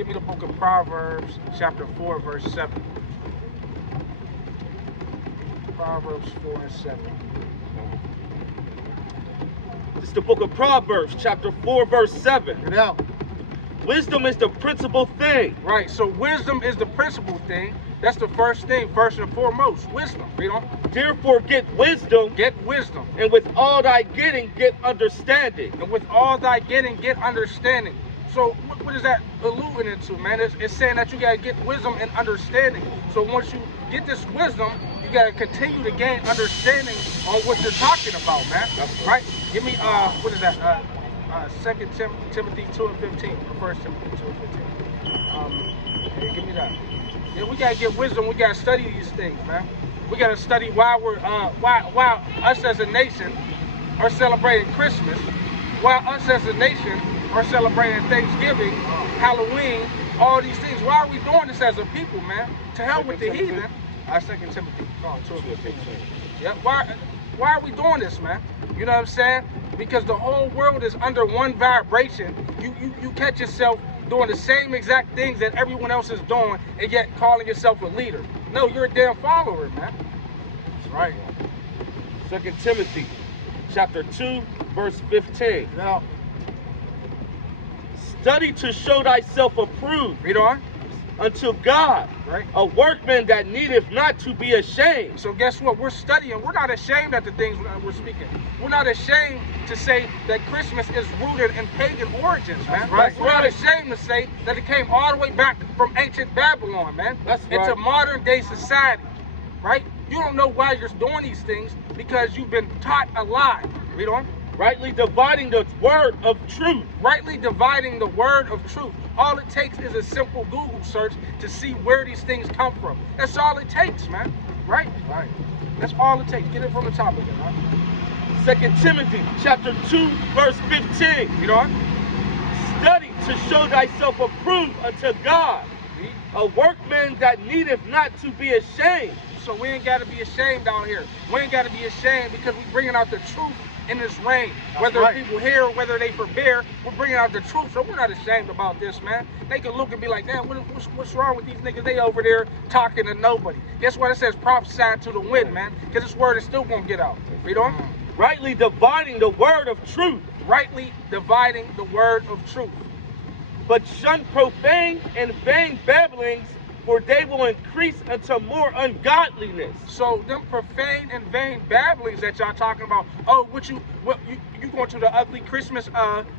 Give me the book of Proverbs, chapter 4, verse 7. Proverbs 4 and 7. It's the book of Proverbs, chapter 4, verse 7. Get out. Wisdom is the principal thing. Right, so wisdom is the principal thing. That's the first thing, first and foremost. Wisdom. Read on. Therefore get wisdom, Get wisdom. and with all thy getting, get understanding. And with all thy getting, get understanding. So what is that alluding into, man? It's saying that you got to get wisdom and understanding. So once you get this wisdom, you got to continue to gain understanding on what you're talking about, man. Right? Give me, what is that? 2 Timothy 2 and 15. Or 1 Timothy 2 and 15. Hey, give me that. Yeah, we got to get wisdom. We got to study these things, man. We got to study why we're, why us as a nation are celebrating Christmas, why us as a nation are celebrating Thanksgiving, Halloween, all these things. Why are we doing this as a people, man? To hell with the heathen. 2 Timothy 2 and 15. Yeah, why are we doing this, man? You know what I'm saying? Because the whole world is under one vibration. You catch yourself doing the same exact things that everyone else is doing, and yet calling yourself a leader. No, you're a damn follower, man. That's right. 2 Timothy, chapter 2, verse 15. Now, study to show thyself approved. read on. Unto God, Right. a workman that needeth not to be ashamed. So guess what? We're studying. We're not ashamed at the things we're speaking. We're not ashamed to say that Christmas is rooted in pagan origins, man. That's right. We're not ashamed to say that it came all the way back from ancient Babylon, man. That's into right. modern day society, right? You don't know why you're doing these things because you've been taught a lie. Read on. Rightly dividing the word of truth. Rightly dividing the word of truth. All it takes is a simple Google search to see where these things come from. That's all it takes, man. Right? Right. That's all it takes. Get it from the top again, right? 2 Timothy, chapter 2, verse 15. You know? Study to show thyself approved unto God, a workman that needeth not to be ashamed. So we ain't got to be ashamed down here. We ain't got to be ashamed because we're bringing out the truth in this reign. Whether right. people hear or whether they forbear, we're bringing out the truth. So we're not ashamed about this, man. They can look and be like, damn, what's wrong with these niggas? They over there talking to nobody. Guess what? It says prophesy to the wind, man. Because this word is still going to get out. Read on. Rightly dividing the word of truth. Rightly dividing the word of truth. But shun profane and vain babblings, for they will increase unto more ungodliness. So them profane and vain babblings that y'all talking about, oh, you going to the ugly Christmas,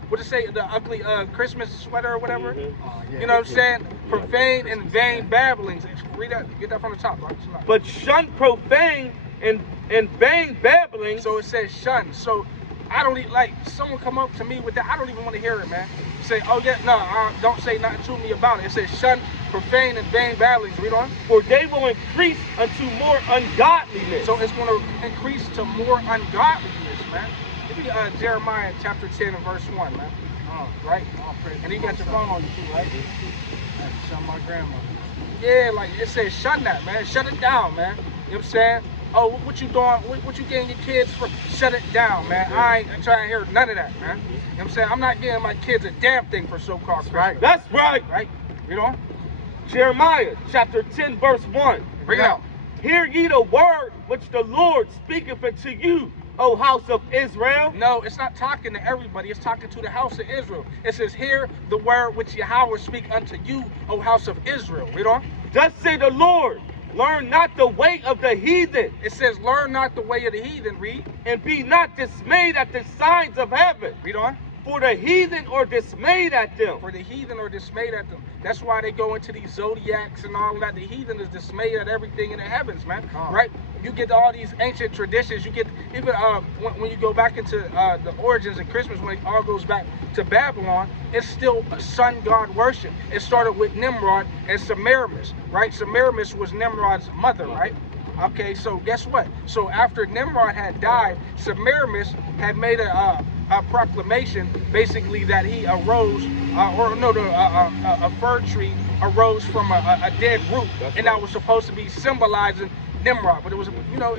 what to say, the ugly Christmas sweater or whatever? Mm-hmm. You know what I'm saying? Profane and vain babblings. Read that, get that from the top, right? But shun profane and vain babblings. So it says shun. So I don't even, like, someone come up to me with that, I don't even want to hear it, man. Say, oh yeah, no, don't say nothing to me about it. It says shun profane and vain babblings. Read on. For they will increase unto more ungodliness. So it's going to increase to more ungodliness, man. Give me Jeremiah chapter 10 and verse 1, man. Right? And you got your phone on you too, right? I have to shun my grandma. Yeah, like it says shun that, man. Shut it down, man. You know what I'm saying? Oh, what you doing? What you getting your kids for? Shut it down, man. I ain't trying to hear none of that, man. You know what I'm saying? I'm not getting my kids a damn thing for so-called Christmas. Right. That's right. Right? Read on. Jeremiah chapter 10, verse 1. Bring it out. Hear ye the word which the Lord speaketh unto you, O house of Israel. No, it's not talking to everybody. It's talking to the house of Israel. It says, hear the word which Yahweh speak unto you, O house of Israel. Read on. Thus say the Lord, learn not the way of the heathen. It says, learn not the way of the heathen. Read. And be not dismayed at the signs of heaven. Read on. For the heathen are dismayed at them. For the heathen are dismayed at them. That's why they go into these zodiacs and all that. The heathen is dismayed at everything in the heavens, man. Right? You get all these ancient traditions. You get even when you go back into the origins of Christmas, when it all goes back to Babylon, it's still sun god worship. It started with Nimrod and Semiramis, right? Semiramis was Nimrod's mother, right? Okay, so guess what? So after Nimrod had died, Semiramis had made a proclamation, basically that he arose, a fir tree arose from a dead root, and that was supposed to be symbolizing Nimrod. But it was, you know,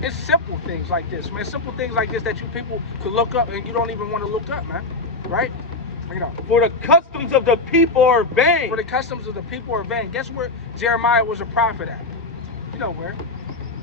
it's simple things like this, man. Simple things like this that you people could look up, and you don't even want to look up, man. Right? Read on. For the customs of the people are vain. For the customs of the people are vain. Guess where Jeremiah was a prophet at? You know where?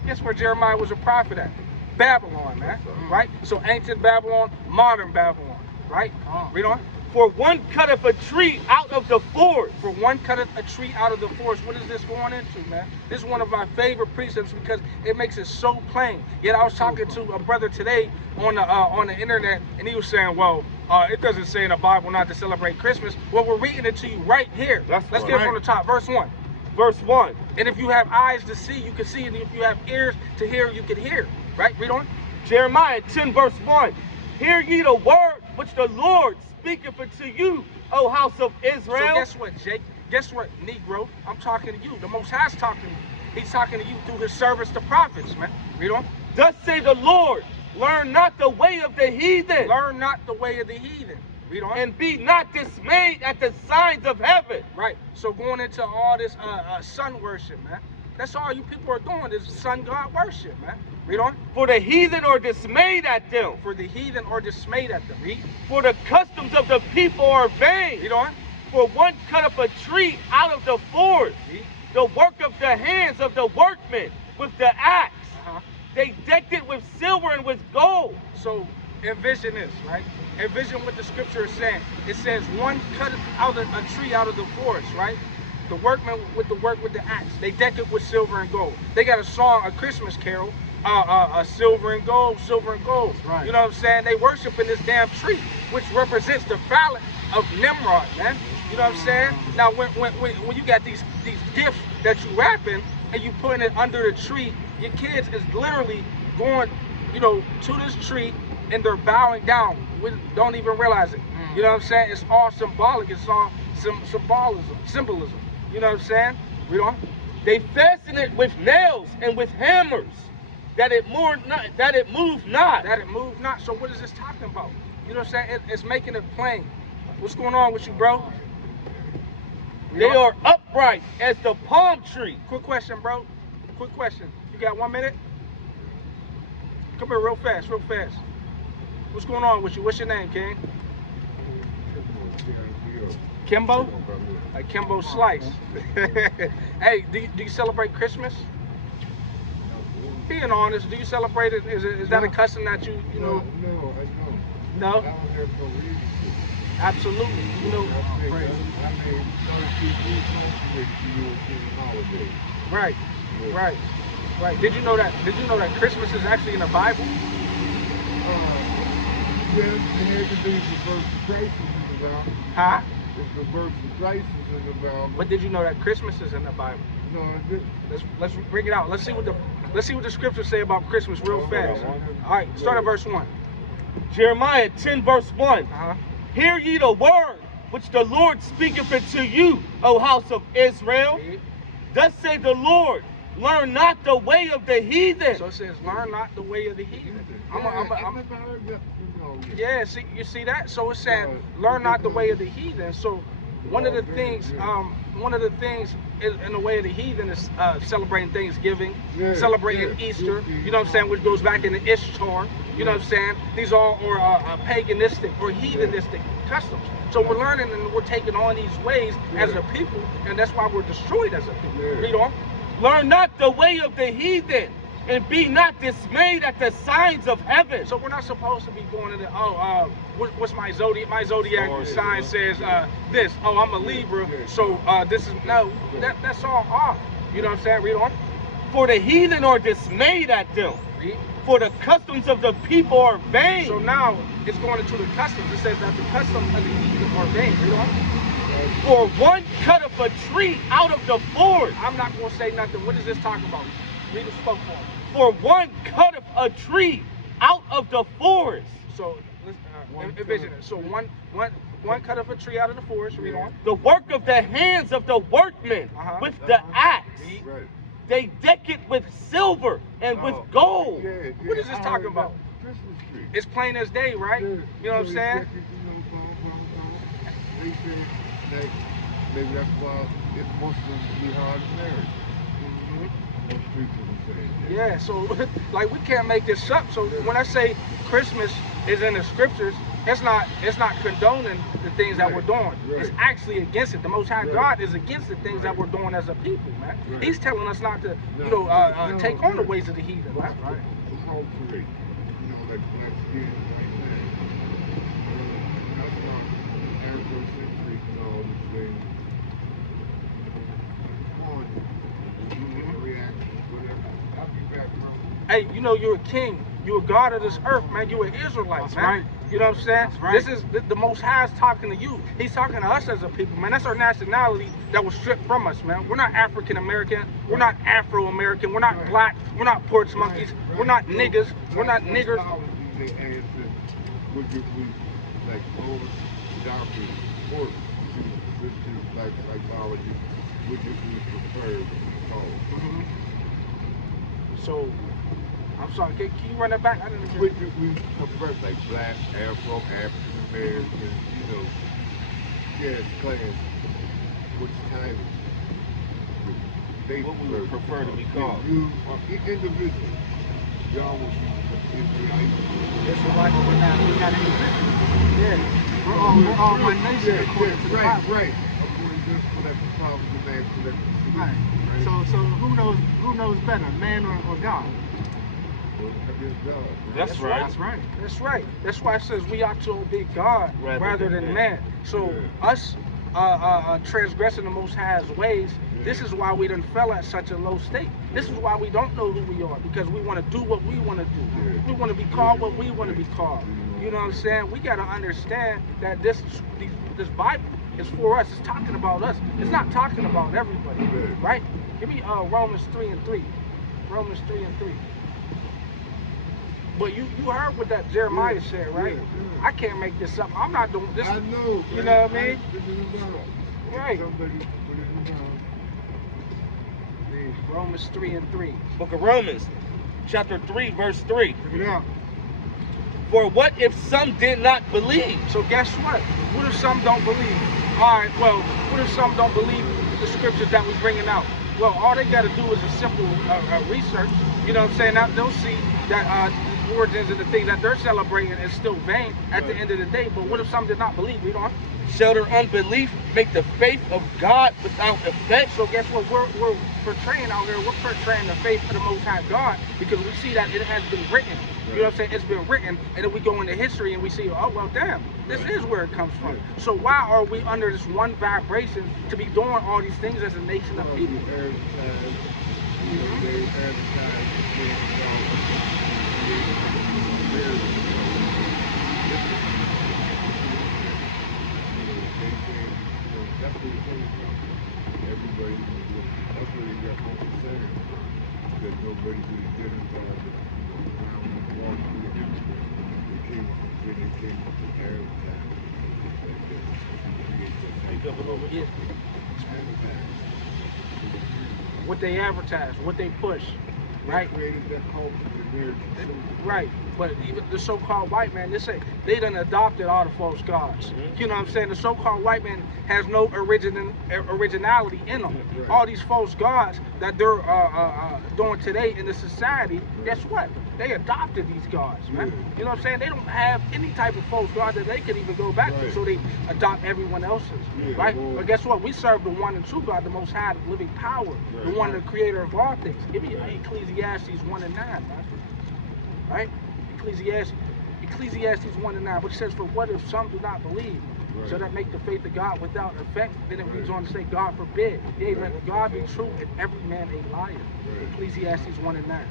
Guess where Jeremiah was a prophet at? Babylon, man. Right? So ancient Babylon, modern Babylon. Right? Read on. For one cutteth a tree out of the forest. For one cutteth a tree out of the forest. What is this going into, man? This is one of my favorite precepts because it makes it so plain. Yet I was talking to a brother today on the internet, and he was saying, well, it doesn't say in the Bible not to celebrate Christmas. Well, we're reading it to you right here. Let's get it from the top. Verse 1. Verse 1. And if you have eyes to see, you can see. And if you have ears to hear, you can hear. Right? Read on. Jeremiah 10 verse 1. Hear ye the word which the Lord speaketh unto you, O house of Israel. So guess what, Jake? Guess what, Negro? I'm talking to you. The Most High's talking to you. He's talking to you through his servants, the prophets, man. Read on. Thus say the Lord, learn not the way of the heathen. Learn not the way of the heathen. Read on. And be not dismayed at the signs of heaven. Right. So going into all this sun worship, man. That's all you people are doing is sun god worship, man. Read on. For the heathen are dismayed at them. For the heathen are dismayed at them. Read. For the customs of the people are vain. Read on. For one cut up a tree out of the forest. Read. The work of the hands of the workmen with the axe. They decked it with silver and with gold. So envision this, right? Envision what the scripture is saying. It says one cut out a tree out of the forest, right? The workmen with the axe. They deck it with silver and gold. They got a song, a Christmas carol, silver and gold, silver and gold. Right. You know what I'm saying? They worshiping this damn tree, which represents the phallus of Nimrod, man. You know what I'm saying? Now, when you got these gifts that you wrapping and you putting it under the tree, your kids is literally going, to this tree and they're bowing down. We don't even realize it. You know what I'm saying? It's all symbolic. It's all symbolism. You know what I'm saying? Read on. They fasten it with nails and with hammers, that it move not. That it move not. So what is this talking about? You know what I'm saying? It's making it plain. What's going on with you, bro? They are upright as the palm tree. Quick question, bro. Quick question. You got 1 minute? Come here real fast, real fast. What's going on with you? What's your name, King? Kimbo? Like Kimbo Slice. Hey, do you celebrate Christmas? Being honest, do you celebrate it? Is that a custom that you know? No, I don't. No? I was there for reason. Absolutely. You know. I made 32 weeks the European holiday. Right. Yeah. Right. Did you know that Christmas is actually in the Bible? Yes, it had to do with the birth of Christ in the Bible. Huh? It's the birth of Christ in the Bible. But did you know that Christmas is in the Bible? No, I didn't. Let's bring it out. Let's see what the scriptures say about Christmas real fast. All right, start at verse 1. Jeremiah 10 verse 1. Hear ye the word which the Lord speaketh unto you, O house of Israel. Thus say the Lord, learn not the way of the heathen. So it says, learn not the way of the heathen. Yeah, see, you see that? So it's saying, learn not the way of the heathen. So one of the things in the way of the heathen is celebrating Thanksgiving, celebrating Easter. You know what I'm saying? Which goes back into Ishtar. You know what I'm saying? These all are paganistic or heathenistic customs. So we're learning and we're taking on these ways as a people, and that's why we're destroyed as a people. Read on. Learn not the way of the heathen, and be not dismayed at the signs of heaven. So we're not supposed to be going into, what's my zodiac? My zodiac sign says this. Oh, I'm a Libra, so this is, no, that's all off. You know what I'm saying? Read on. For the heathen are dismayed at them. Read. For the customs of the people are vain. So now it's going into the customs. It says that the customs of the heathen are vain. Read on. For one cutteth a tree out of the forest. I'm not going to say nothing. What is this talking about? Read the spoke form. For one cutteth a tree out of the forest. So let's envision it. So one cutteth a tree out of the forest. Read on. The work of the hands of the workmen with the axe. Right. They deck it with silver and with gold. What is this talking about? Christmas tree. It's plain as day, right? You know what I'm saying? They said that maybe that's why it's supposed to be hard to marry. Most preachers are saying that. Yeah, so like we can't make this up. So when I say Christmas is in the scriptures, it's not condoning the things that we're doing. Right. It's actually against it. The Most High Right. God is against the things that we're doing as a people, man. He's telling us not to, take on the ways of the heathen, man. Right. How great. That black skin. That's why Afrocentric and all these things. Reaction, whatever. I'll be back, bro. Hey, you're a king. You're a God of this earth, man. You're an Israelite, That's man. right. You know what I'm saying? That's right. This is the Most High is talking to you. He's talking to us as a people, man. That's our nationality that was stripped from us, man. We're not African American. We're not Afro American. We're not black. We're not porch monkeys. We're not niggas. We're not niggers. They asked would you please, like, old doctors or Christian like psychology, would you please prefer to be called? So, I'm sorry. Can you run that back? I didn't hear. Would you please prefer, like, black, Afro, African American, yes, class, which time they What we would prefer to be called? You or individual. Y'all would be Israelite, we're not individuals. Yeah. We're all one nation according to the right, Bible. right. According to collective problems and man collective Right. So who knows better, man or God? That's right. That's right. That's right. That's why it says we ought to obey God rather than man. So us transgressing the Most High's ways, this is why we done fell at such a low state. This is why we don't know who we are, because we want to do what we want to do. We want to be called what we want to be called. You know what I'm saying? We got to understand that this Bible is for us. It's talking about us. It's not talking about everybody, right? Give me Romans 3:3. Romans 3:3. But you heard what that Jeremiah said, right? I can't make this up. I'm not doing this. I know. You know what I mean? Right. Somebody put it down. Romans 3:3. Book of Romans, chapter 3, verse 3. Yeah. For what if some did not believe? So guess what? What if some don't believe? All right, well, what if some don't believe the scriptures that we're bringing out? Well, all they got to do is a simple research. You know what I'm saying? Now, they'll see that the origins of the things that they're celebrating is still vain at the end of the day. But what if some did not believe? We don't. Shall their unbelief make the faith of God without effect? So guess what? We're portraying out here. We're portraying the faith of the Most High God, because we see that it has been written. You know what I'm saying? It's been written, and then we go into history and we see, oh well, damn, this is where it comes from. So why are we under this one vibration to be doing all these things as a nation of people? Everybody, that's where they got home concern that nobody could have did it around and walk through the industry. They came to advertise. Yeah. What they advertise, what they push, right? Created that culture, the narrative. Right, but even the so-called white man, they done adopted all the false gods. You know what I'm saying? The so-called white man has no originality in them. Right. All these false gods that they're doing today in the society, guess what? They adopted these gods, man. You know what I'm saying? They don't have any type of false god that they could even go back to, so they adopt everyone else's, right? But guess what? We serve the one and true God, the Most High, the living power, the one, the creator of all things. Give me Ecclesiastes 1:9, man. Right? Ecclesiastes 1:9, which says, for what if some do not believe? Right. So that make the faith of God without effect? Then it reads on to say, God forbid. Yea, let God be true and every man a liar. Right. Ecclesiastes 1:9.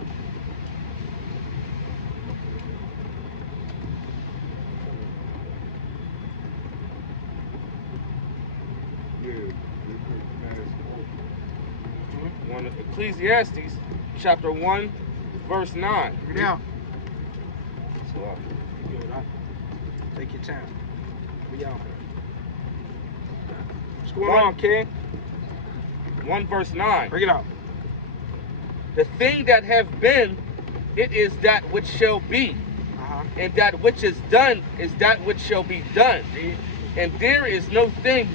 Ecclesiastes chapter 1, verse 9. Yeah. Take your time. We out. What's going on, King? 1 verse 9. Bring it out. The thing that have been, it is that which shall be. And that which is done is that which shall be done. And there is no thing,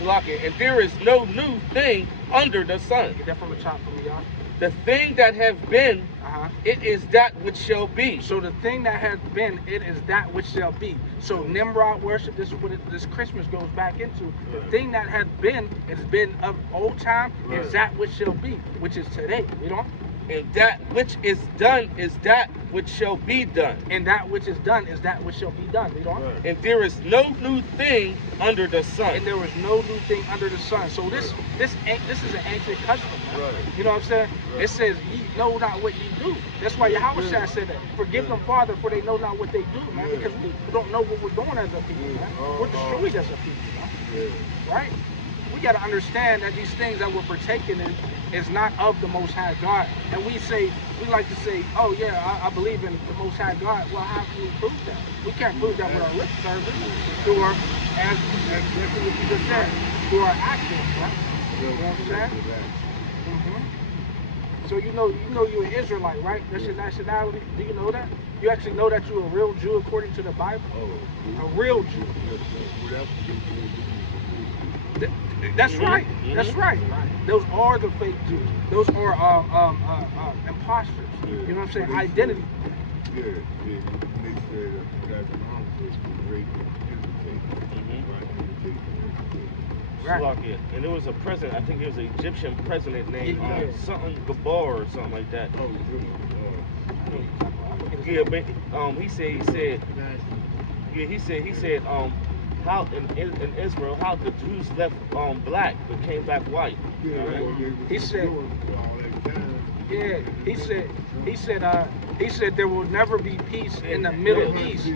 and there is no new thing under the sun. Get that from the top for me, y'all. The thing that have been, Uh-huh. it is that which shall be. So the thing that has been, it is that which shall be. So Nimrod worship, this is what this Christmas goes back into. The thing that has been, it's been of old time, is that which shall be, which is today. You know? And that which is done is that which shall be done. And that which is done is that which shall be done. You know? And there is no new thing under the sun. And there was no new thing under the sun. So this is an ancient custom. Man. You know what I'm saying? It says, ye know not what ye do. That's why Yahweh said that. Forgive them, Father, for they know not what they do, man. Because we don't know what we're doing as a people, man. We're destroyed as a people, man. Right? We got to understand that these things that we're partaking in is not of the Most High God. And we like to say, oh yeah, I believe in the Most High God. Well, how can we prove that? We can't prove that with our lip service, through our, as what you just said, through our actions, right? You know what I'm saying? So you know you're an Israelite, right? That's your nationality. Do you know that? You actually know that you're a real Jew according to the Bible? A real Jew. That's right. That's right. Those are the fake Jews. Those are imposters. You know what I'm saying? Identity. Yeah, they said that great Right. And there was a president, I think it was an Egyptian president named something Gabar or something like that. Yeah, but he said how in Israel how the Jews left black but came back white. He said, yeah, he said there will never be peace in the Middle East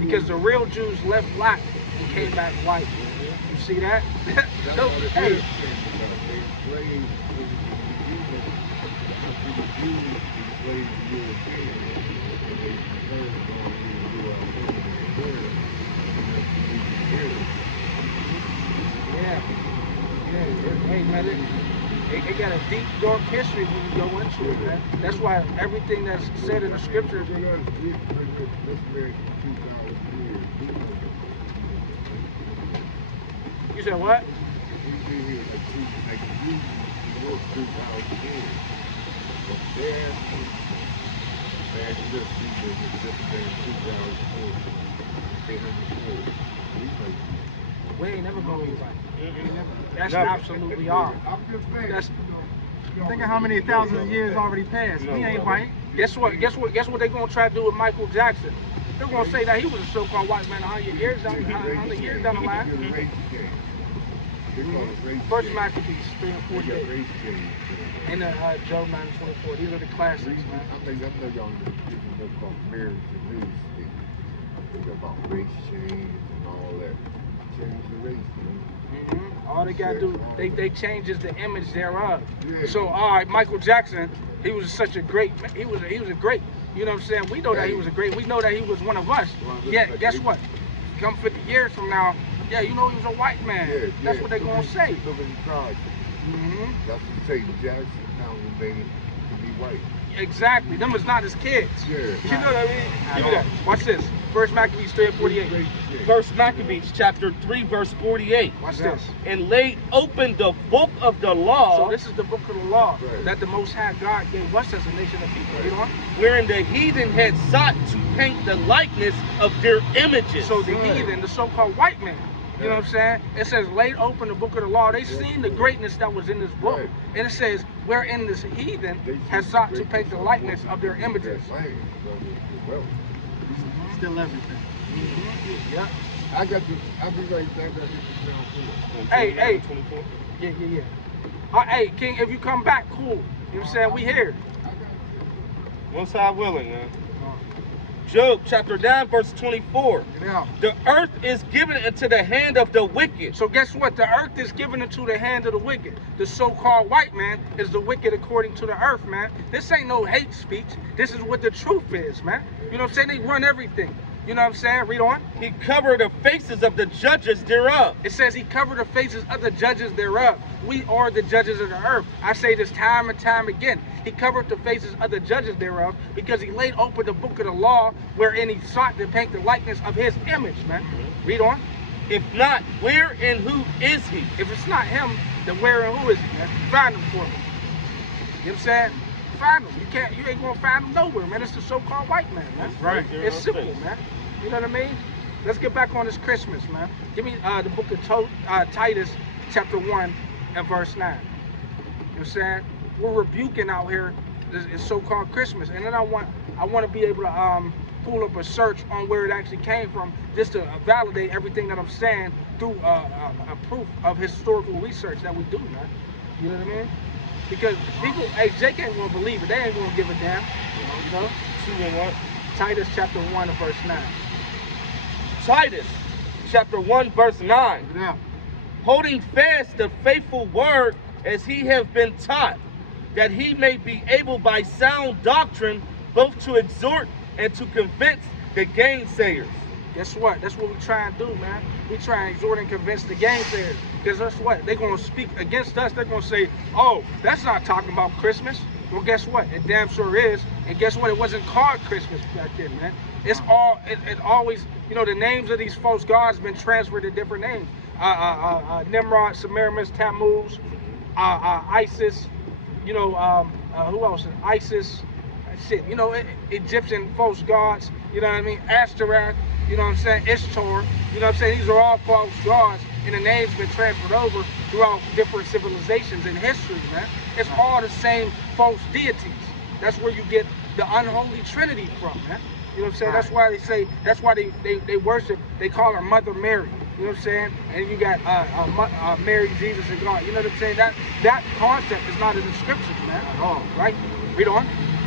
because the real Jews left black and came back white. You see that? No, hey. Hey man, it got a deep, dark history when you go into it, man. That's why everything that's said in the scriptures. You said what? We ain't never gonna be right. That's absolutely all. That's think of how many thousands of years already passed. We ain't white. Guess what they're gonna try to do with Michael Jackson? They're gonna say that he was a so-called white man 100 years down the line. First Maccabees 3 and 48. And Job 9 and 24. These are the classics, man. I know y'all know about marriage and news things about race change and all that. Change the race, man. All they gotta do, they changes the image thereof. So, all right, Michael Jackson, he was such a great, he was a great. You know what I'm saying? We know that he was a great. We know that he was one of us. Yet, guess what? Come 50 years from now, yeah, you know he was a white man. That's what they gonna say. That's what say Jackson now was made to be white. Exactly. Them is not his kids. Yeah. You know what I mean? Give me that. Watch this. First Maccabees 3 and 48. First Maccabees chapter 3 verse 48. Watch this. And laid open the book of the law. So this is the book of the law that the Most High God gave us as a nation of people. You know? Wherein the heathen had sought to paint the likeness of their images. So the heathen, the so-called white man, you know what I'm saying? It says, laid open the book of the law. They seen the greatness that was in this book. And it says, wherein this heathen has sought to paint the likeness of their images. Still everything. Yeah. I'll be right back. Hey. Yeah. Hey, King, if you come back, cool. You know what I'm saying? We here. Most High willing, man. Job chapter 9 verse 24. Yeah. The earth is given into the hand of the wicked. So guess what? The earth is given into the hand of the wicked. The so-called white man is the wicked according to the earth, man. This ain't no hate speech. This is what the truth is, man. You know what I'm saying? They run everything. You know what I'm saying? Read on. He covered the faces of the judges thereof. It says he covered the faces of the judges thereof. We are the judges of the earth. I say this time and time again. He covered the faces of the judges thereof because he laid open the book of the law wherein he sought to paint the likeness of his image, man. Read on. If not, where and who is he? If it's not him, then where and who is he, man? Find him for me. You know what I'm saying? find them. You ain't gonna find them nowhere, man. It's the so-called white man, man. That's right. It's simple, man. You know what I mean? Let's get back on this Christmas, man. Give me the book of Titus, chapter 1 and verse 9. You know what I'm saying? We're rebuking out here this so-called Christmas, and then I want to be able to pull up a search on where it actually came from, just to validate everything that I'm saying through a proof of historical research that we do, man. You know what I mean? Because people, hey, Jake ain't gonna believe it. They ain't gonna give a damn. You know? 2 and 1. Titus chapter 1 and verse 9. Titus chapter 1 verse 9. Yeah. Holding fast the faithful word as he have been taught, that he may be able by sound doctrine both to exhort and to convince the gainsayers. Guess what? That's what we try and do, man. We try and exhort and convince the gainsayers. Because that's what? They're going to speak against us. They're going to say, oh, that's not talking about Christmas. Well, guess what? It damn sure is. And guess what? It wasn't called Christmas back then, man. It's all, it always, you know, the names of these false gods have been transferred to different names. Nimrod, Semiramis, Tammuz, Isis, you know, who else? ISIS, shit, you know, Egyptian false gods, you know what I mean? Ashtoreth, you know what I'm saying? Ishtar, you know what I'm saying? These are all false gods, and the names been transferred over throughout different civilizations in history, man. It's all the same false deities. That's where you get the unholy trinity from, man. You know what I'm saying? That's why they say, that's why they worship, they call her Mother Mary. You know what I'm saying? And you got Mary, Jesus, and God. You know what I'm saying? That concept is not in the scriptures, man, at all, right? Read on.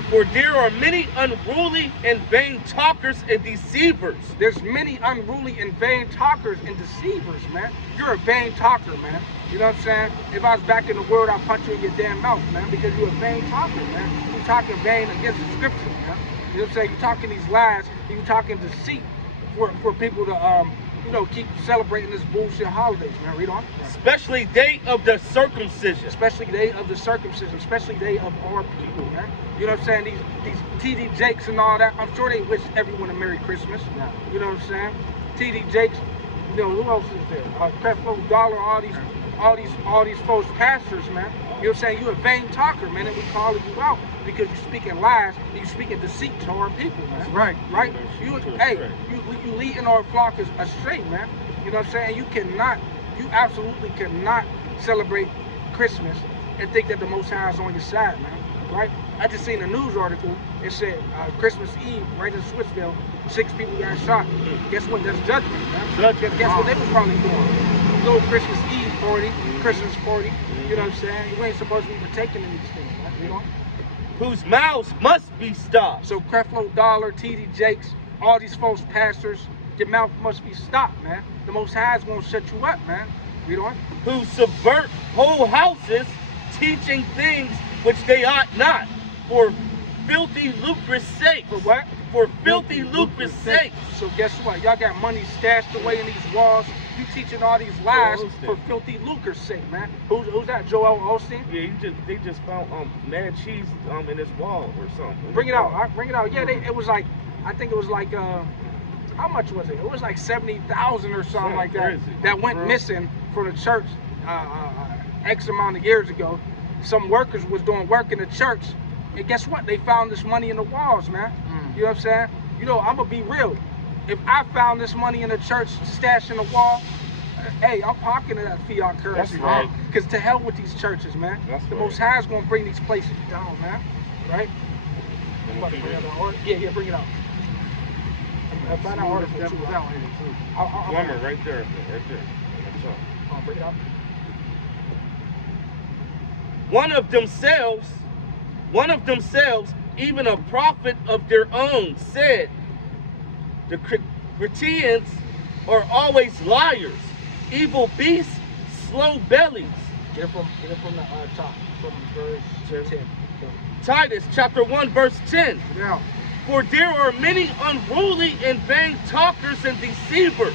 For there are many unruly and vain talkers and deceivers. There's many unruly and vain talkers and deceivers, man. You're a vain talker, man. You know what I'm saying? If I was back in the world, I'd punch you in your damn mouth, man, because you're a vain talker, man. You're talking vain against the scriptures, man. You know what I'm saying? You're talking these lies, you're talking deceit for people to, you know, keep celebrating this bullshit holidays, man. Read on. Especially day of the circumcision. Especially day of the circumcision, especially day of our people, man. You know what I'm saying? These TD Jakes and all that, I'm sure they wish everyone a Merry Christmas. Yeah. You know what I'm saying? TD Jakes, you know, who else is there? Creflo Dollar, all these false pastors, man. You know what I'm saying? You're a vain talker, man, and we calling you out because you're speaking lies and you're speaking deceit to our people, man. That's right. Right? You leading our flock astray, man. You know what I'm saying? You absolutely cannot celebrate Christmas and think that the Most High is on your side, man. Right? I just seen a news article. It said Christmas Eve, right in Swissville, 6 people got shot. Guess what? That's judgment, man. Guess what they was probably doing? Little Christmas Eve party, Christmas party. You know what I'm saying? You ain't supposed to be partaking in these things, man. You know? Whose mouths must be stopped. So Creflo Dollar, TD Jakes, all these false pastors, your mouth must be stopped, man. The Most High is gonna shut you up, man. Read on. Who subvert whole houses, teaching things which they ought not, for filthy lucre's sake. For what? For filthy lucre's sake. So guess what? Y'all got money stashed away in these walls. You teaching all these lies for filthy lucre's sake, man. Who's that? Joel Osteen? Yeah, they just found mad cheese in his wall or something. Bring it out. All right, bring it out. Yeah, it was like, I think it was like how much was it? It was like 70,000 or something like that. Crazy. That went missing from the church X amount of years ago. Some workers was doing work in the church, and guess what? They found this money in the walls, man. You know what I'm saying? You know, I'm gonna be real. If I found this money in the church stashed in the wall, hey, I'm pocketing that fiat currency, That's right. Because to hell with these churches, man. That's the right. Most High is gonna bring these places down, man. Right? I'm about to bring out the article. Yeah, bring it out. Find that article too. Plumber right there. That's all. I'll bring it out. One of themselves, even a prophet of their own, said, the Cretians are always liars, evil beasts, slow bellies. Get it from the top, from verse 10. Titus chapter 1 verse 10. Yeah. For there are many unruly and vain talkers and deceivers,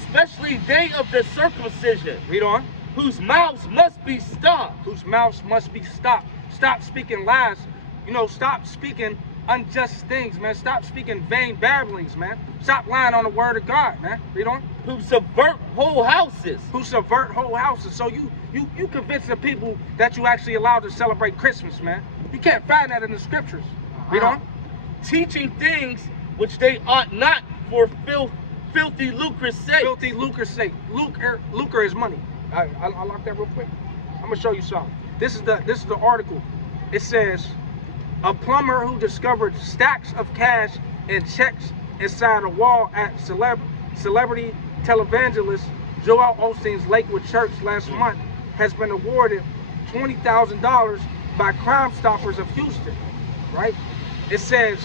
especially they of the circumcision. Read on. Whose mouths must be stopped. Whose mouths must be stopped. Stop speaking lies. You know, stop speaking unjust things, man. Stop speaking vain babblings, man. Stop lying on the word of God, man. Read on. Who subvert whole houses. Who subvert whole houses. So you convince the people that you actually allowed to celebrate Christmas, man. You can't find that in the scriptures. Read on. Teaching things which they ought not for filthy lucre's sake. Filthy lucre's sake. Lucre is money. I'll lock that real quick. I'm gonna show you something. This is the article. It says a plumber who discovered stacks of cash and checks inside a wall at celebrity televangelist Joel Osteen's Lakewood Church last month has been awarded $20,000 by Crime Stoppers of Houston. Right? It says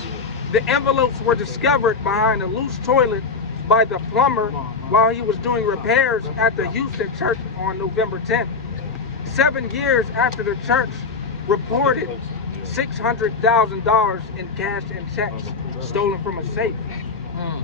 the envelopes were discovered behind a loose toilet by the plumber while he was doing repairs at the Houston church on November 10th. 7 years after the church reported $600,000 in cash and checks stolen from a safe.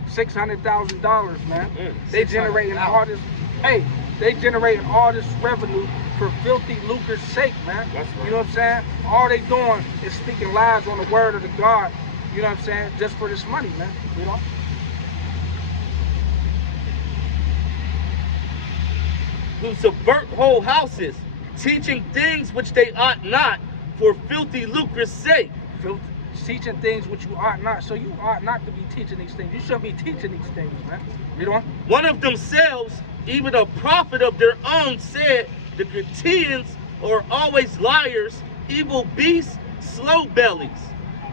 $600,000, man. They generating all this. Hey, they generating all this revenue for filthy lucre's sake, man. You know what I'm saying? All they doing is speaking lies on the word of the God. You know what I'm saying? Just for this money, man. You know? Who subvert whole houses, teaching things which they ought not for filthy lucre's sake. Teaching things which you ought not. So you ought not to be teaching these things. You shouldn't be teaching these things, man. Read on. One of themselves, even a prophet of their own, said the Cretians are always liars, evil beasts, slow bellies.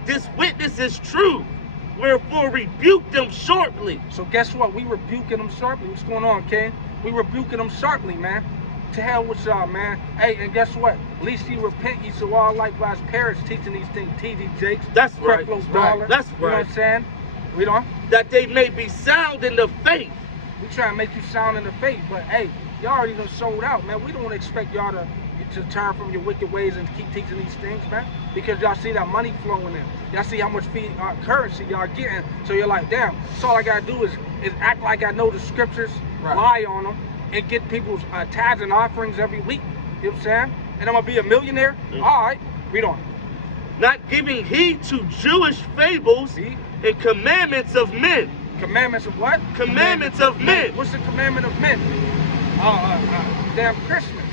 This witness is true, wherefore rebuke them shortly. So guess what? We rebuking them sharply. What's going on, King? We rebuking them sharply, man. To hell with y'all, man. Hey, and guess what? At least you repent, ye so all likewise perish, teaching these things, TD Jakes. That's right. That's right. You know what I'm saying? Read on. That they may be sound in the faith. We try to make you sound in the faith, but hey, y'all already done sold out, man. We don't expect y'all to turn from your wicked ways and keep teaching these things, man. Because y'all see that money flowing in. Y'all see how much currency y'all getting. So you're like, damn, so all I gotta do is act like I know the scriptures, lie on them, and get people's tithes and offerings every week. You know what I'm saying? And I'm gonna be a millionaire? All right, read on. Not giving heed to Jewish fables and commandments of men. Commandments of what? Commandments of men. What's the commandment of men? Damn Christmas.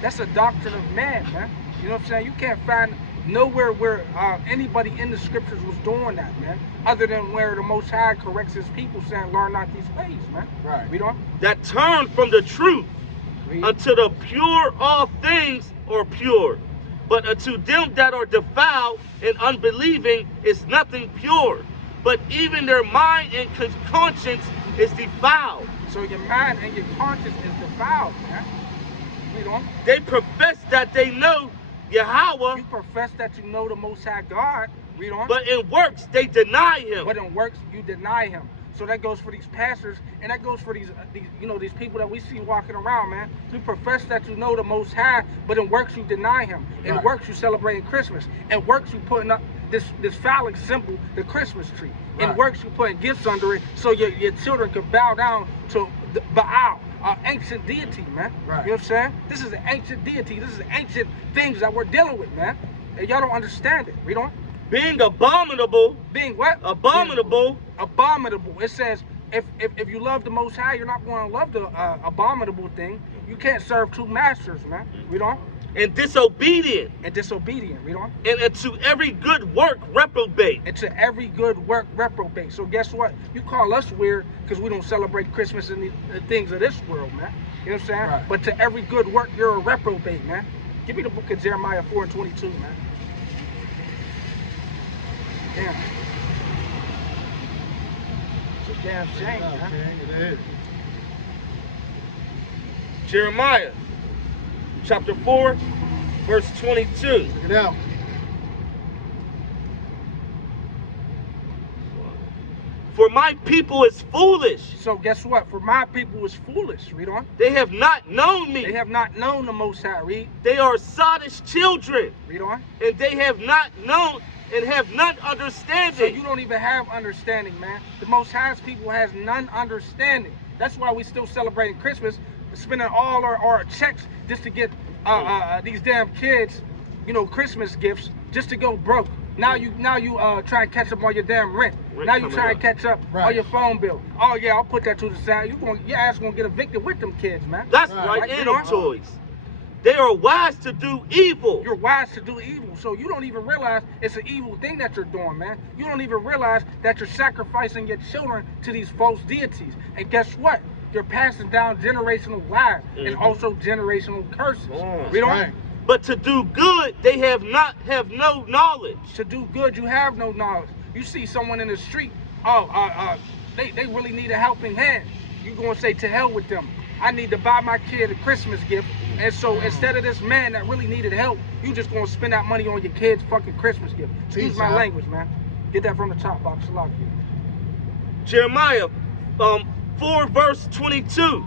That's a doctrine of man, man. You know what I'm saying? You can't find nowhere where anybody in the scriptures was doing that, man. Other than where the Most High corrects his people, saying, learn not these ways, man. Right. Read on. That turn from the truth unto the pure all things are pure. But unto them that are defiled and unbelieving is nothing pure. But even their mind and conscience is defiled. So your mind and your conscience is defiled, man. Read on. They profess that they know Yahweh. You profess that you know the Most High God. Read on. But in works they deny him. But in works you deny him. So that goes for these pastors, and that goes for these people that we see walking around, man. You profess that you know the Most High, but in works you deny him. In works you celebrating Christmas. In works you putting up this phallic symbol, the Christmas tree. In works you putting gifts under it so your children can bow down to Baal, our ancient deity, man. You know what I'm saying? This is an ancient deity. This is ancient things that we're dealing with, man. And y'all don't understand it. Read on. Being abominable. Being what? Abominable. Abominable. It says if you love the Most High, you're not going to love the abominable thing. You can't serve two masters, man. Read on. And disobedient. And disobedient. Read on. And to every good work reprobate. And to every good work reprobate. So guess what? You call us weird because we don't celebrate Christmas and the things of this world, man. You know what I'm saying? Right. But to every good work, you're a reprobate, man. Give me the book of Jeremiah 4:22, man. Damn. It's a damn shame, man. It is. Jeremiah chapter 4, verse 22. Check it out. For my people is foolish. So guess what? For my people is foolish. Read on. They have not known me. They have not known the Most High. Read. They are sottish children. Read on. And they have not known and have none understanding. So you don't even have understanding, man. The Most High's people has none understanding. That's why we still celebrating Christmas, spending all our checks just to get these damn kids, Christmas gifts, just to go broke. Now you try and catch up on your damn rent. Now you try and catch up on your phone bill. Oh yeah, I'll put that to the side. Your ass gonna get evicted with them kids, man. That's right. And toys. They are wise to do evil. You're wise to do evil, so you don't even realize it's an evil thing that you're doing, man. You don't even realize that you're sacrificing your children to these false deities. And guess what? You're passing down generational lies and also generational curses. We don't. right. But to do good, they have no knowledge. To do good, you have no knowledge. You see someone in the street, they really need a helping hand. You're gonna say, to hell with them. I need to buy my kid a Christmas gift. And so instead of this man that really needed help, you just gonna spend that money on your kid's fucking Christmas gift. Excuse my language, man. Get that from the top box. Jeremiah 4 verse 22.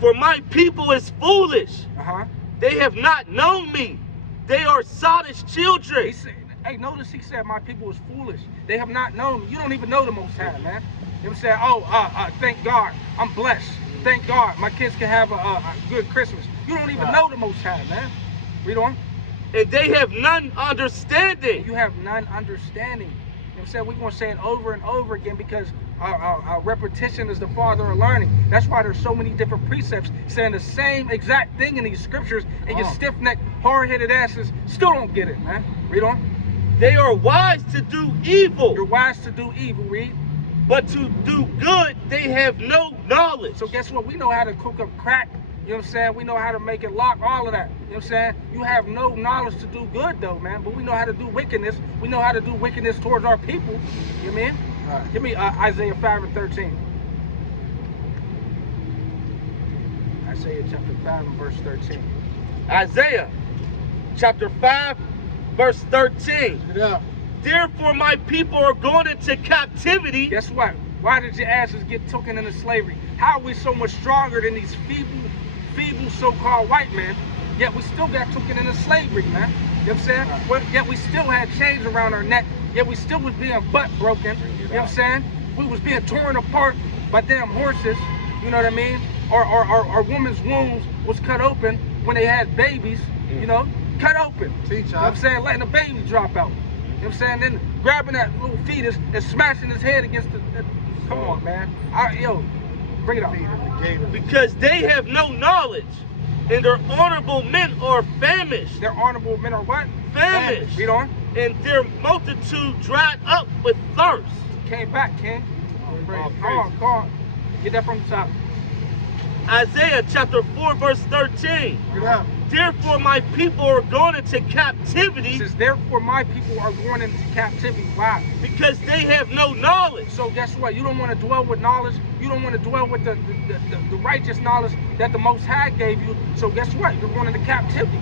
For my people is foolish. They have not known me. They are sottish children. He said, hey, notice he said my people is foolish. They have not known me. You don't even know the Most High, man. They would say, thank God, I'm blessed. Thank God, my kids can have a good Christmas. You don't even know the Most High, man. Read on. And they have none understanding. You have none understanding. You know what I'm saying? We're going to say it over and over again because our repetition is the father of learning. That's why there's so many different precepts saying the same exact thing in these scriptures, and your stiff-necked, hard-headed asses still don't get it, man. Read on. They are wise to do evil. You're wise to do evil, read. But to do good, they have no knowledge. So guess what? We know how to cook up crack. You know what I'm saying? We know how to make it lock, all of that. You know what I'm saying? You have no knowledge to do good, though, man. But we know how to do wickedness. We know how to do wickedness towards our people. You know what I mean? All right. Give me Isaiah 5 and 13. Isaiah chapter 5 and verse 13. Isaiah chapter 5, verse 13. Yeah. Therefore my people are going into captivity. Guess what? Why did your asses get taken into slavery? How are we so much stronger than these feeble so-called white men, yet we still got taken into slavery, man? You know what I'm saying? Well, yet we still had chains around our neck, yet we still was being butt broken. You know what I'm saying? We was being torn apart by damn horses, you know what I mean? Our women's wombs was cut open when they had babies, you know? Cut open. You know what I'm saying? Letting the baby drop out. You know what I'm saying? Then grabbing that little fetus and smashing his head against the come on, man. Bring it on. Because they have no knowledge, and their honorable men are famished. Their honorable men are what? Famished. Read on. And their multitude dried up with thirst. Came back, King. Come on. Get that from the top. Isaiah chapter 4, verse 13. Yeah. Therefore my people are going into captivity. It says, therefore my people are going into captivity. Why? Because they have no knowledge. So guess what? You don't want to dwell with knowledge. You don't want to dwell with the righteous knowledge that the Most High gave you. So guess what? You're going into captivity.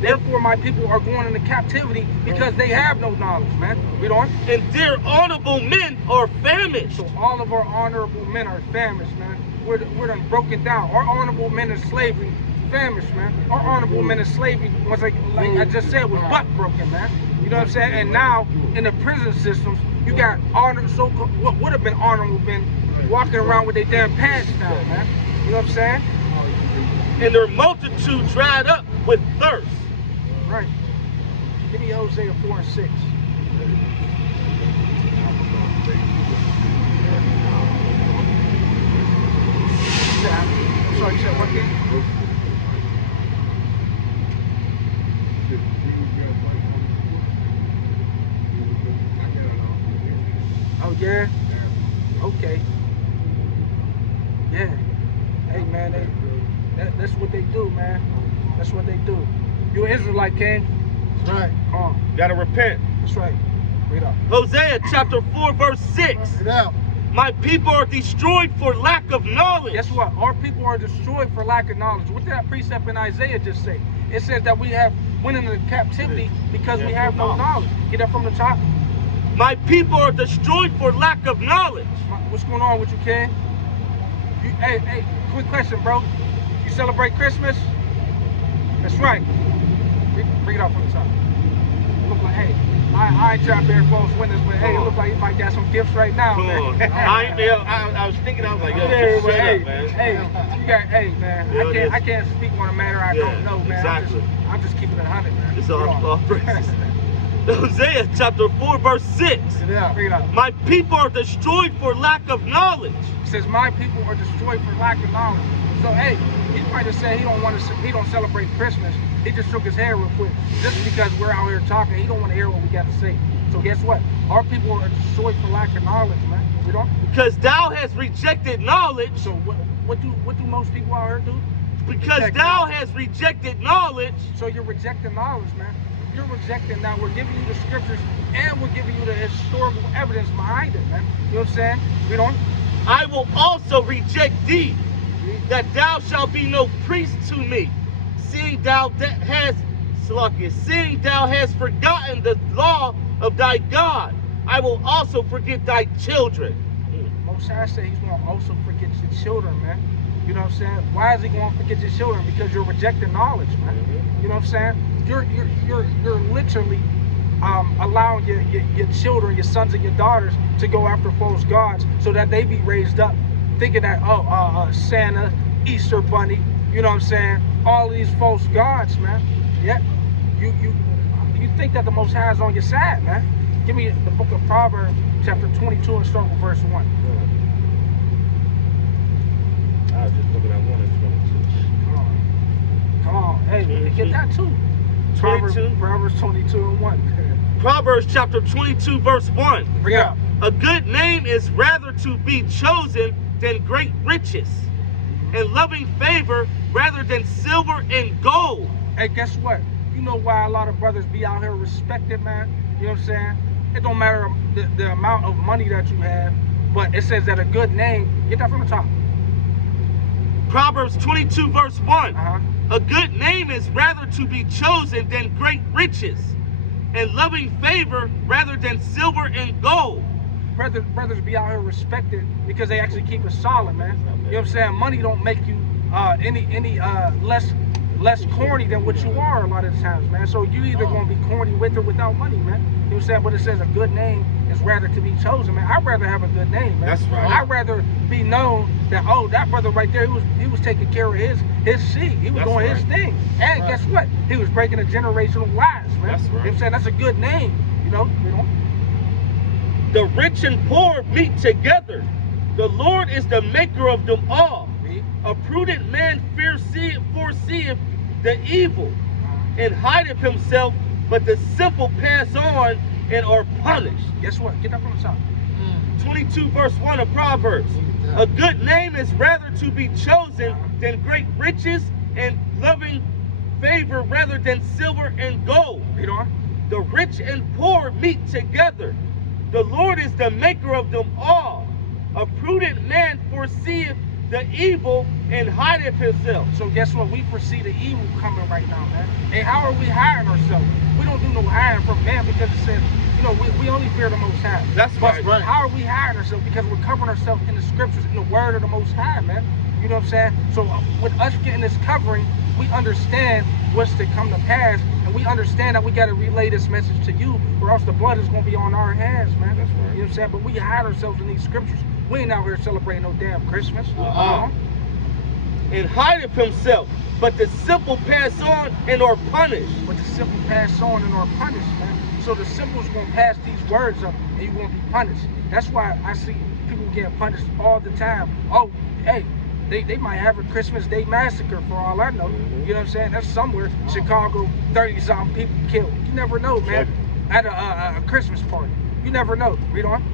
Therefore my people are going into captivity because they have no knowledge, man. Read on. And their honorable men are famished. So all of our honorable men are famished, man. We're done broken down. Our honorable men in slavery, famished, man. Our honorable men in slavery was like I just said, was butt broken, man. You know what I'm saying? And now in the prison systems, you got what would have been honorable men walking around with their damn pants down, man. You know what I'm saying? And their multitude dried up with thirst. Right. Give me Hosea 4 and 6. I'm sorry, you said what thing? Oh, yeah? Okay. Yeah. Hey, man, that's what they do, man. That's what they do. You an Israelite, King. That's right. Come on. Gotta repent. That's right. Read up. Hosea chapter 4, verse 6. Get out. My people are destroyed for lack of knowledge. Guess what? Our people are destroyed for lack of knowledge. What did that precept in Isaiah just say? It says that we have went into captivity because we have no knowledge. Get that from the top. My people are destroyed for lack of knowledge. What's going on with you, Ken? Hey, quick question, bro. You celebrate Christmas? That's right. Bring it up from the top. Look like, hey, I ain't trying to bear false witness, but hey, it look like you might got some gifts right now, man. I was thinking, I was like, yo, yeah, just shut hey, up, man. Hey, you got, hey, man, I can't speak on a matter I don't know, man. Exactly. I'm just keeping it 100, man. It's all praises. Hosea chapter 4, verse 6. Yeah, bring it up. My people are destroyed for lack of knowledge. It says, my people are destroyed for lack of knowledge. So, hey, he might have said he don't celebrate Christmas. He just shook his head real quick. Just because we're out here talking, he don't want to hear what we got to say. So guess what? Our people are destroyed for lack of knowledge, man. We don't. Because thou hast rejected knowledge. So what do most people out here do? Because Reject thou knowledge. hast rejected knowledge. So you're rejecting knowledge, man. You're rejecting that. We're giving you the scriptures and we're giving you the historical evidence behind it, man. You know what I'm saying? We don't. I will also reject thee, that thou shalt be no priest to me, seeing thou hast forgotten the law of thy God. I will also forget thy children. Most High said he's going to also forget your children, man. You know what I'm saying? Why is he going to forget your children? Because you're rejecting knowledge, man. You know what I'm saying? You're literally allowing your children, your sons and your daughters to go after false gods so that they be raised up thinking that, Santa, Easter Bunny, you know what I'm saying? All these false gods, man. Yeah, you think that the Most High is on your side, man. Give me the book of Proverbs, chapter 22, and start with verse 1. I was just looking at 1 and 22. Come on. Hey, get that too. 22. Proverbs 22 and 1. Proverbs chapter 22, verse 1. Bring it up. A good name is rather to be chosen than great riches, and loving favor rather than silver and gold. Hey, guess what? You know why a lot of brothers be out here respected, man? You know what I'm saying? It don't matter the amount of money that you have, but it says that a good name, get that from the top. Proverbs 22, verse 1. Uh-huh. A good name is rather to be chosen than great riches, and loving favor rather than silver and gold. Brothers be out here respected because they actually keep it solid, man. You know what I'm saying? Money don't make you any less corny than what you are a lot of the times, man. So you either gonna be corny with or without money, man. You know what I'm saying? But it says a good name is rather to be chosen, man. I'd rather have a good name, man. That's right. I'd rather be known that, oh, that brother right there, he was taking care of his seed. He was That's doing right. his thing. And guess what? He was breaking a generational wise, man. That's right. You know what I'm saying? That's a good name, you know? The rich and poor meet together. The Lord is the maker of them all. A prudent man foreseeth the evil, and hideth himself, but the simple pass on and are punished. Guess what? Get that from the top. 22 verse 1 of Proverbs. A good name is rather to be chosen than great riches, and loving favor rather than silver and gold. Read on. The rich and poor meet together. The Lord is the maker of them all. A prudent man foreseeth the evil and hideth himself. So guess what? We foresee the evil coming right now, man. And how are we hiding ourselves? We don't do no hiding from man because it says, you know, we only fear the Most High. That's but right. How are we hiding ourselves? Because we're covering ourselves in the scriptures, in the word of the Most High, man. You know what I'm saying? So with us getting this covering, we understand what's to come to pass, and we understand that we got to relay this message to you, or else the blood is going to be on our hands, man. That's right. You know what I'm saying? But we hide ourselves in these scriptures. We ain't out here celebrating no damn Christmas. And hideth himself, but the simple pass on and are punished. But the simple pass on and are punished, man. So the simple's gonna pass these words up and you're gonna be punished. That's why I see people getting punished all the time. Oh, hey, they might have a Christmas Day massacre for all I know. You know what I'm saying? That's somewhere. Chicago, 30-something people killed. You never know, man. At a Christmas party. You never know. Read on.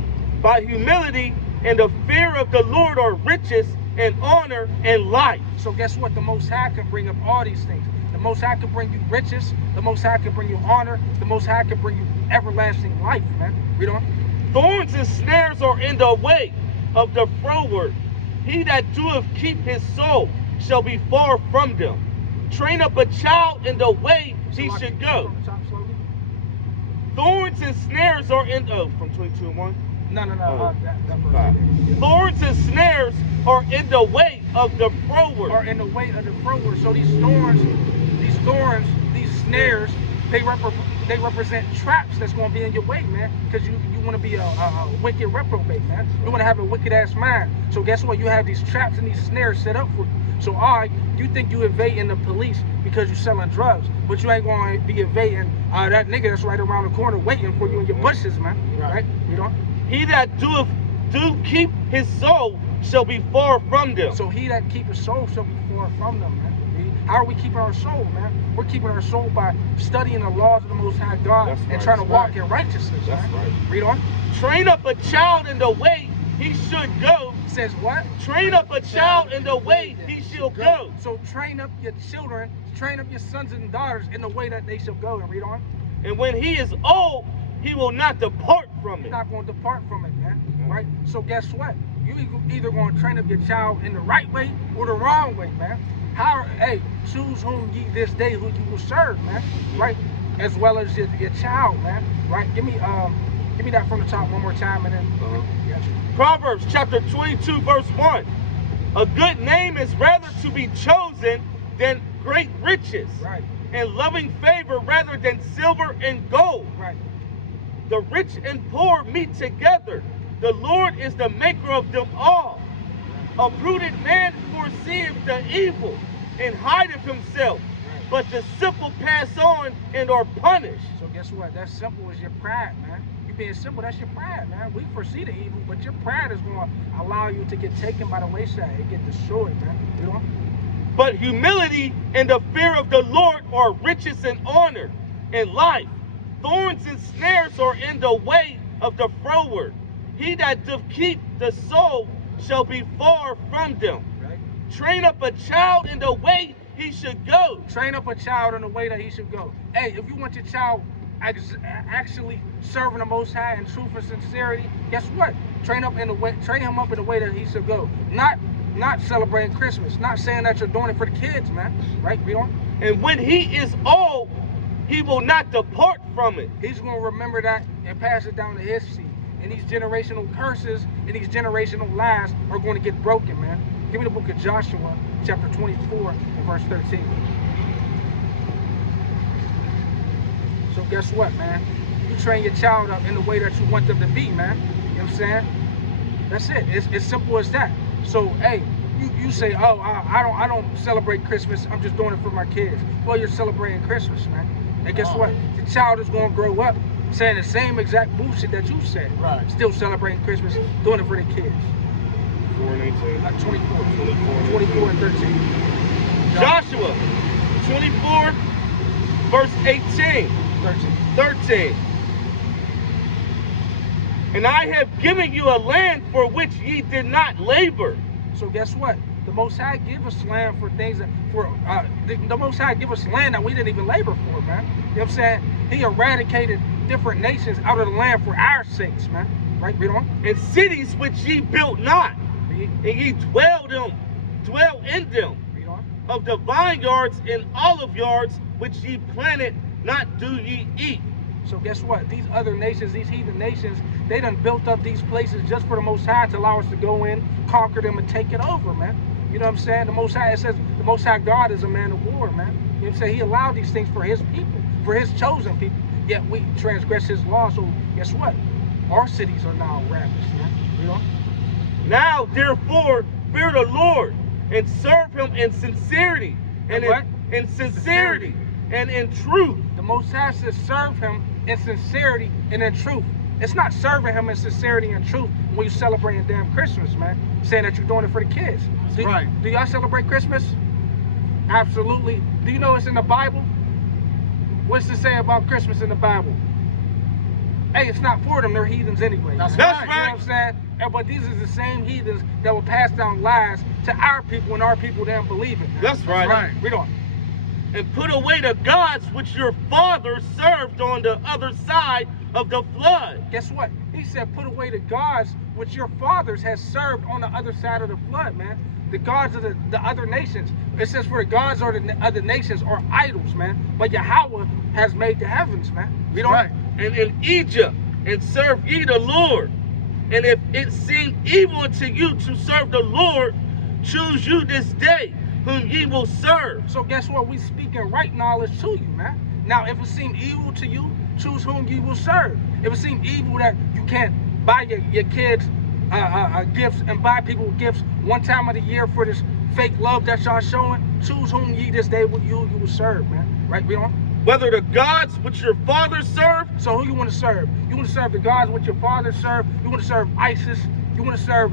By humility and the fear of the Lord are riches and honor and life. So guess what? The Most High can bring up all these things. The Most High can bring you riches. The Most High can bring you honor. The Most High can bring you everlasting life, man. Read on. Thorns and snares are in the way of the froward. He that doeth keep his soul shall be far from them. Train up a child in the way he should go. Thorns and snares are in from 22 and 1. No. That verse. Thorns and snares are in the way of the froward. Are in the way of the froward. So these thorns, these snares, they represent traps that's going to be in your way, man. Because you want to be a wicked reprobate, man. You want to have a wicked ass mind. So guess what? You have these traps and these snares set up So you think you evading the police because you selling drugs, but you ain't going to be evading that nigga that's right around the corner waiting for you in your bushes, man. Right? You know? He that do keep his soul shall be far from them. So he that keep his soul shall be far from them, man. How are we keeping our soul, man? We're keeping our soul by studying the laws of the Most High God and trying to walk in righteousness. That's right. Read on. Train up a child in the way he should go. Says what? Train up a child in the way he shall go. So train up your children, train up your sons and daughters in the way that they shall go. And read on. And when he is old, he will not depart from He's it. not going to depart from it, man. Right? So guess what? You either going to train up your child in the right way or the wrong way, man. Hey, choose whom ye this day who you will serve, man. Right? As well as your child, man. Right? Give me that from the top one more time, and then. Yes. Proverbs chapter 22, verse 1. A good name is rather to be chosen than great riches, Right. and loving favor rather than silver and gold. Right. The rich and poor meet together. The Lord is the maker of them all. A prudent man foreseeth the evil and hideth himself, but the simple pass on and are punished. So guess what? That simple is your pride, man. You being simple, that's your pride, man. We foresee the evil, but your pride is going to allow you to get taken by the wayside and get destroyed, man. You know? But humility and the fear of the Lord are riches and honor and life. Thorns and snares are in the way of the froward. He that doth keep the soul shall be far from them. Right? Train up a child in the way he should go. Train up a child in the way that he should go. Hey, if you want your child actually serving the Most High in truth and sincerity, guess what? Train him up in the way that he should go. Not celebrating Christmas. Not saying that you're doing it for the kids, man. Right? Read on. And when he is old, he will not depart from it. He's going to remember that and pass it down to his seed. And these generational curses and these generational lies are going to get broken, man. Give me the book of Joshua, chapter 24, and verse 13. So guess what, man? You train your child up in the way that you want them to be, man. You know what I'm saying? That's it. It's as simple as that. So, hey, you say, oh, I don't celebrate Christmas. I'm just doing it for my kids. Well, you're celebrating Christmas, man. And guess what? The child is going to grow up saying the same exact bullshit that you said. Right. Still celebrating Christmas, doing it for the kids. 4 and 18. Like 24 and 13. Joshua 24, verse 18. 13. And I have given you a land for which ye did not labor. So guess what? The Most High give us land for things that the Most High give us land that we didn't even labor for, man. You know what I'm saying? He eradicated different nations out of the land for our sakes, man. Right? Read on. And cities which ye built not, and ye dwell in them. Read on. Of the vineyards and olive yards which ye planted, not do ye eat. So guess what? These other nations, these heathen nations, they done built up these places just for the Most High to allow us to go in, conquer them, and take it over, man. You know what I'm saying? The Most High, it says the Most High God is a man of war, man. You know what I'm saying? He allowed these things for his people, for his chosen people. Yet we transgress his law, so guess what? Our cities are now ravished, man. You know? Now, therefore, fear the Lord and serve him in sincerity and in sincerity and in truth. The Most High says serve him in sincerity and in truth. It's not serving him in sincerity and truth when you're celebrating damn Christmas, man. Saying that you're doing it for the kids. Right. Do y'all celebrate Christmas? Absolutely. Do you know it's in the Bible? What's it say about Christmas in the Bible? Hey, it's not for them. They're heathens anyway. That's You know right. what I'm saying? But these are the same heathens that will pass down lies to our people and our people didn't believe it. Man. That's right. Right. Read on. And put away the gods which your fathers served on the other side of the flood. Guess what? He said, put away the gods which your fathers has served on the other side of the flood, man. The gods of the other nations. It says, for the gods of the other nations are idols, man. But Yahweh has made the heavens, man. Read on. Right. And in Egypt, and serve ye the Lord. And if it seem evil unto you to serve the Lord, choose you this day whom ye will serve. So guess what? We speaking right knowledge to you, man. Now, if it seem evil to you, choose whom you will serve. If it seem evil that you can't buy your kids gifts and buy people gifts one time of the year for this fake love that y'all showing, choose whom ye this day you will serve, man. Right? We don't. Whether the gods which your fathers served. So who you want to serve? You want to serve the gods which your fathers served? You want to serve ISIS? You want to serve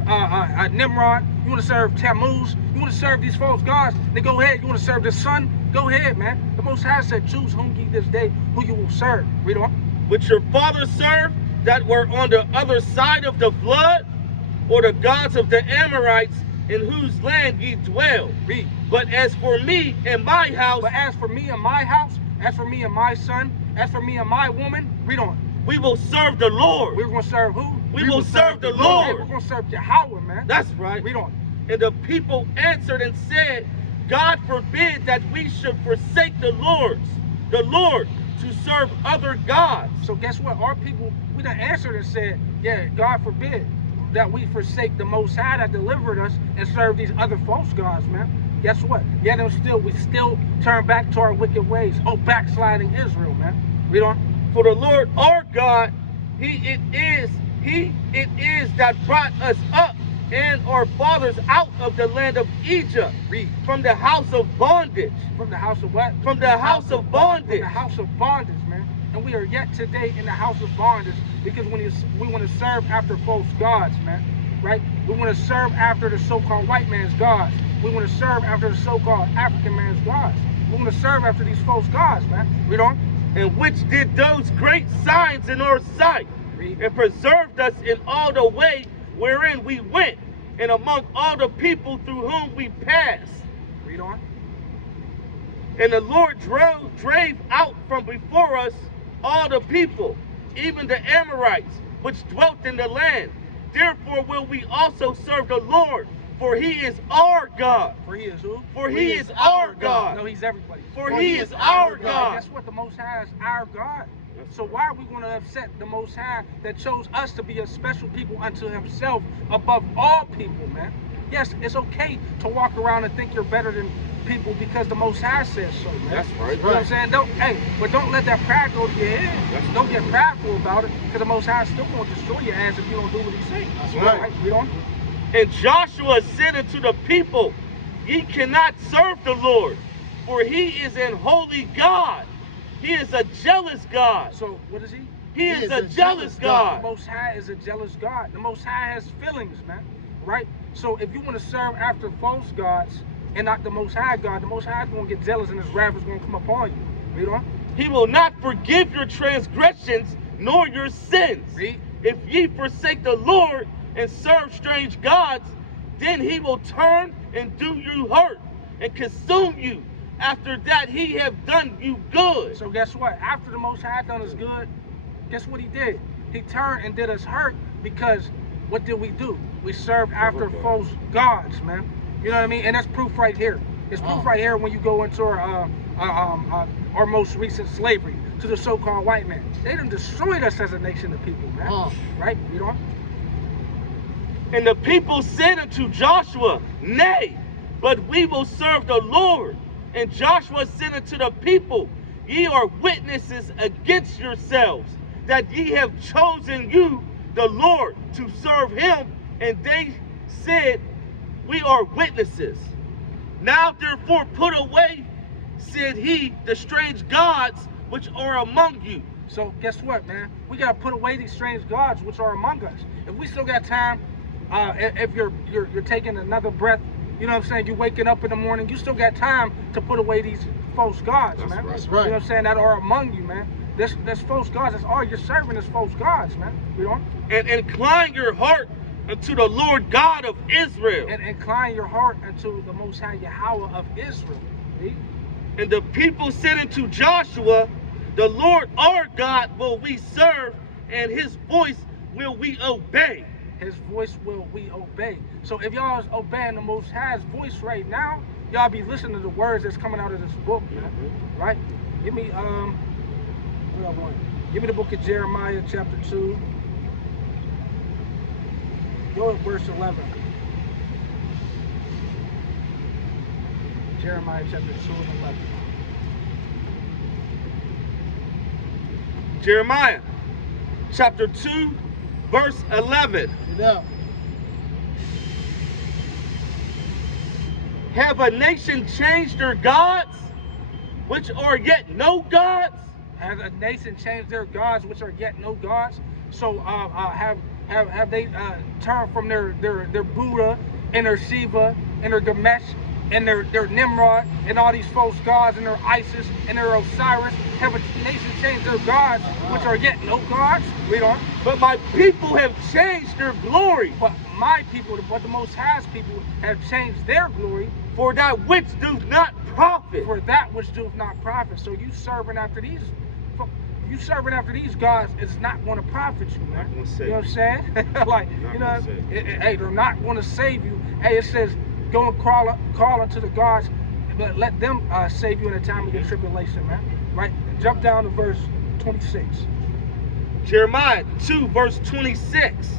Nimrod? You want to serve Tammuz? You want to serve these false gods? Then go ahead. You want to serve the sun? Go ahead, man. The Most High said, choose whom ye this day who you will serve. Read on. Which your fathers served, that were on the other side of the flood, or the gods of the Amorites, in whose land ye dwell. Read. But as for me and my house, But as for me and my house, as for me and my son, as for me and my woman, read on. we will serve the Lord. We're going to serve who? We will serve the Hey, Lord. we're going to serve Yahweh, man. That's right. Read on. And the people answered and said, God forbid that we should forsake the Lord, to serve other gods. So guess what? Our people, we done answered and said, yeah, God forbid that we forsake the Most High that delivered us and serve these other false gods, man. Guess what? Yet we still turn back to our wicked ways. Oh, backsliding Israel, man. Read on. For the Lord our God, He it is that brought us up and our fathers out of the land of Egypt. Read. From the house of bondage. From the house of what? From the house of bondage. From the house of bondage, man. And we are yet today in the house of bondage because we want to serve after false gods, man. Right? We want to serve after the so-called white man's gods. We want to serve after the so-called African man's gods. We want to serve after these false gods, man. Read on. And which did those great signs in our sight, Read. and preserved us in all the way wherein we went, and among all the people through whom we passed. Read on. And the Lord drave out from before us all the people, even the Amorites, which dwelt in the land. Therefore will we also serve the Lord, for He is our God. For He is who? For He is our God. No, He's everybody. For He is our God. Guess what? The Most High is our God. So why are we going to upset the Most High that chose us to be a special people unto Himself above all people, man? Yes, it's okay to walk around and think you're better than people because the Most High says so, man. That's right. You know what I'm saying? Don't let that pride go to your head. Don't get prideful about it because the Most High is still going to destroy your ass if you don't do what He says. That's right. Read on. And Joshua said unto the people, Ye cannot serve the Lord, for He is an holy God. He is a jealous God. So what is He? He is a jealous God. The Most High is a jealous God. The Most High has feelings, man. Right? So if you want to serve after false gods and not the Most High God, the Most High is going to get jealous and His wrath is going to come upon you. Read on. He will not forgive your transgressions nor your sins. Read. If ye forsake the Lord and serve strange gods, then He will turn and do you hurt and consume you. After that He have done you good. So guess what? After the Most High done us good, guess what He did? He turned and did us hurt because what did we do? We served after false gods, man. You know what I mean? And that's proof right here. It's proof right here when you go into our most recent slavery to the so-called white man. They done destroyed us as a nation of people, man. Right? You know? And the people said unto Joshua, Nay, but we will serve the Lord. And Joshua said unto the people, Ye are witnesses against yourselves, that ye have chosen you, the Lord, to serve Him. And they said, We are witnesses. Now therefore put away, said he, the strange gods which are among you. So guess what, man? We gotta put away these strange gods which are among us. If we still got time, if you're taking another breath, you know what I'm saying? You're waking up in the morning, you still got time to put away these false gods, man. That's You right. know what I'm saying? That are among you, man. This false gods, that's all you're serving is false gods, man. You know? And incline your heart unto the Lord God of Israel. And incline your heart unto the Most High Yahweh of Israel. See? And the people said unto Joshua, The Lord our God will we serve, and His voice will we obey. His voice will we obey. So if y'all is obeying the Most High's voice right now, y'all be listening to the words that's coming out of this book, man. Right? Give me what I want. Give me the book of Jeremiah, chapter 2. Go at verse 11. Jeremiah chapter 2 and 11. Jeremiah chapter 2, verse 11. Yeah. Have a nation changed their gods, which are yet no gods? Have a nation changed their gods, which are yet no gods? So have they turned from their Buddha and their Shiva and their Ganesh and their Nimrod and all these false gods and their Isis and their Osiris? Have a nation changed their gods, which are yet no gods? Read on. But my people have changed their glory. But my people, but the Most High's people, have changed their glory For that which doth not profit. for that which doeth not profit. So you serving after these gods is not going to profit you, man. Not gonna save You know what I'm saying? Like, Not you know, gonna save you. hey, they're not going to save you. Hey, it says, go and call unto the gods, but let them save you in the time of your tribulation, man. Right? Jump down to verse 26. Jeremiah 2 verse 26.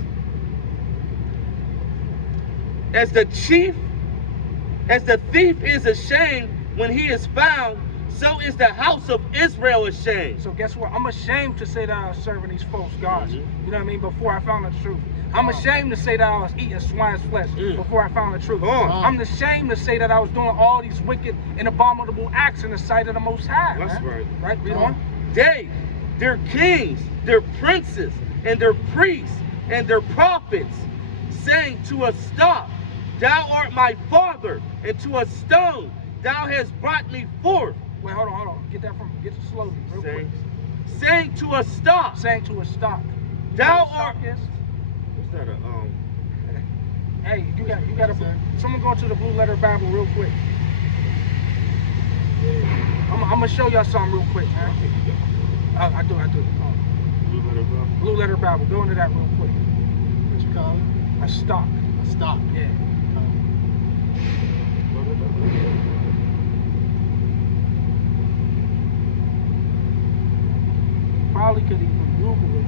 As the thief is ashamed when he is found, so is the house of Israel ashamed. So guess what? I'm ashamed to say that I was serving these false gods. Mhm. You know what I mean? Before I found the truth. I'm ashamed to say that I was eating swine's flesh before I found the truth. Come on. I'm ashamed to say that I was doing all these wicked and abominable acts in the sight of the Most High. That's man. right. Right? Read on. They, their kings, their princes, and their priests, and their prophets, saying to a stop, thou art my father, and to a stone, thou hast brought me forth. Wait, hold on. Get it slowly, real quick. Saying to a stop, Saying to a stock. You Thou know what a stock art- is? what's that? Hey, you got someone go to the Blue Letter Bible real quick. I'm gonna show y'all something real quick, man. I do. Blue Letter Bible. Go into that real quick. What you call it? A stock. A stock. Yeah. Probably could even Google it.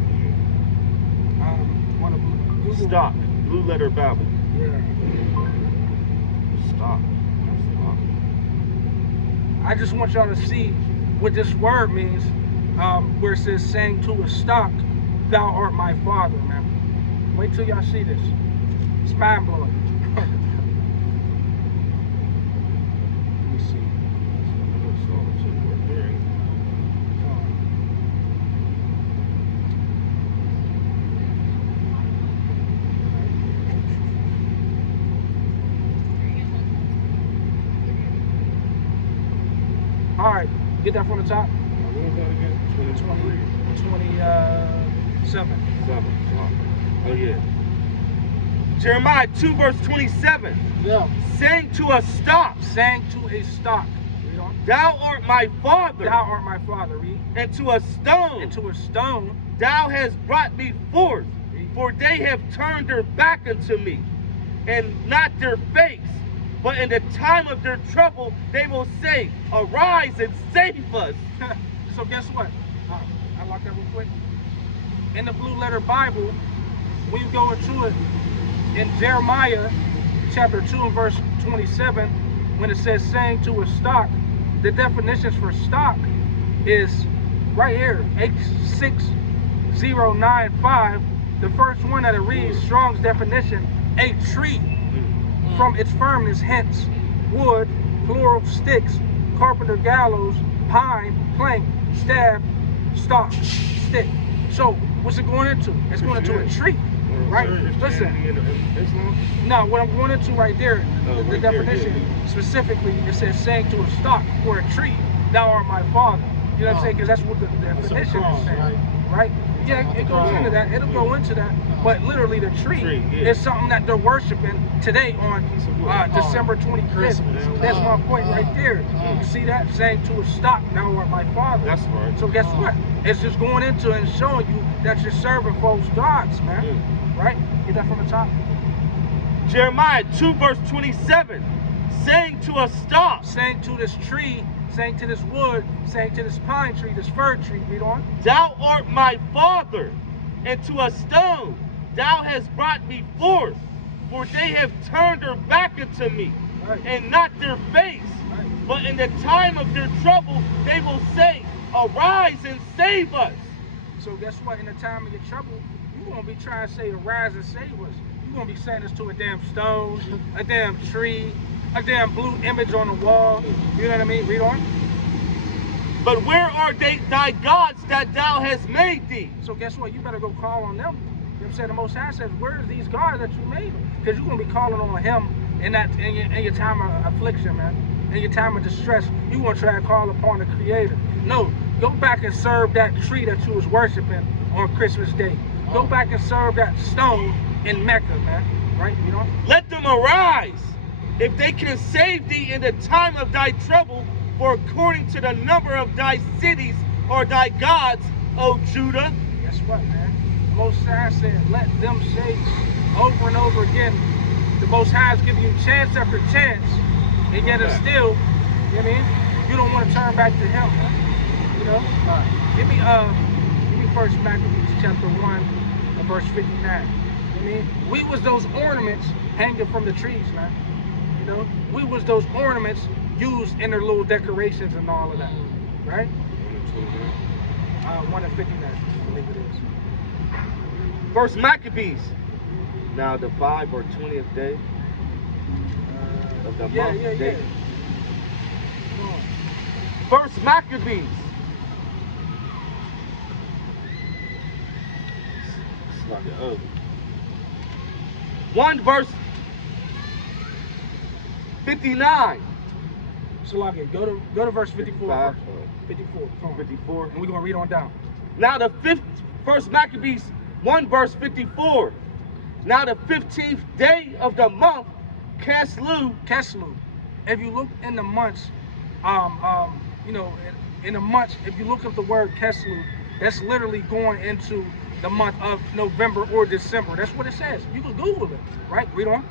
Want to Google? Stop. Blue Letter Bible. Yeah. Stop. I just want y'all to see what this word means, where it says, saying to a stock, thou art my father, man. Wait till y'all see this. It's mind blowing. Let me see. All right, get that from the top. What was that again? 27. 7. Oh yeah. Jeremiah 2 verse 27. Yeah. Saying to a stop, Saying to a stock. Read on. thou art my father, Thou art my father. Read. and to a stone, And to a stone. thou hast brought me forth. For they have turned their back unto me, and not their face. But in the time of their trouble, they will say, arise and save us. So guess what? I locked that real quick. In the Blue Letter Bible, when you go into it, in Jeremiah chapter 2 and verse 27, when it says saying to a stock, the definitions for stock is right here, H6095. The first one that it reads, Strong's definition, a tree from its firmness, hence wood, plural sticks, carpenter gallows, pine, plank, staff, stock, stick. So what's it going into? It's going into a tree, right? Listen, no, what I'm going into right there, the definition specifically, it says saying to a stock or a tree, thou art my father. You know what I'm saying? Because that's what the definition is saying, right? Yeah, it goes into that. It'll go into that. But literally, the tree is something that they're worshiping today on December 25th. That's my point right there. You see that? Saying to a stock, thou art my father. That's right. So guess what? It's just going into and showing you that you're serving false gods, man. Right? Get that from the top. Jeremiah 2 verse 27, saying to a stock, Saying to this tree, saying to this wood, saying to this pine tree, this fir tree, read on. thou art my father, and to a stone, thou hast brought me forth. For they have turned their back unto me, Right. and not their face. Right. But in the time of their trouble, they will say, arise and save us. So guess what? In the time of your trouble, you're going to be trying to say, arise and save us. You're gonna be saying this to a damn stone, a damn tree, a damn blue image on the wall. You know what I mean? Read on. But where are thy gods that thou hast made thee? So guess what? You better go call on them. You know what I'm saying? The Most High says, where's these gods that you made? Because you're going to be calling on him in your time of affliction, man. In your time of distress. You want to try to call upon the Creator. No, go back and serve that tree that you was worshiping on Christmas Day. Go back and serve that stone in Mecca, man. Right? You know? Let them arise, if they can save thee in the time of thy trouble, for according to the number of thy cities or thy gods, O Judah. Guess what, man? The Most High said, let them say over and over again. The Most High is giving you chance after chance, and yet it's still, you know what I mean? You don't want to turn back to Him, man. You know? Give me First Maccabees chapter 1 and verse 59. You know what I mean? We was those ornaments hanging from the trees, man. You know? We was those ornaments used in their little decorations and all of that, right? 1 and 59, I believe it is. First Maccabees. Now the 5 or 20th day of the month. Yeah. First Maccabees. Slug it up. 1 verse 59. Salaki, go to verse 54 first. 54, come on. 54. And we're going to read on down. Now the First Maccabees 1 verse 54. Now the 15th day of the month, Keslu. If you look in the months, you know, in the months, if you look up the word Keslu, that's literally going into the month of November or December. That's what it says. You can Google it, right? Read on.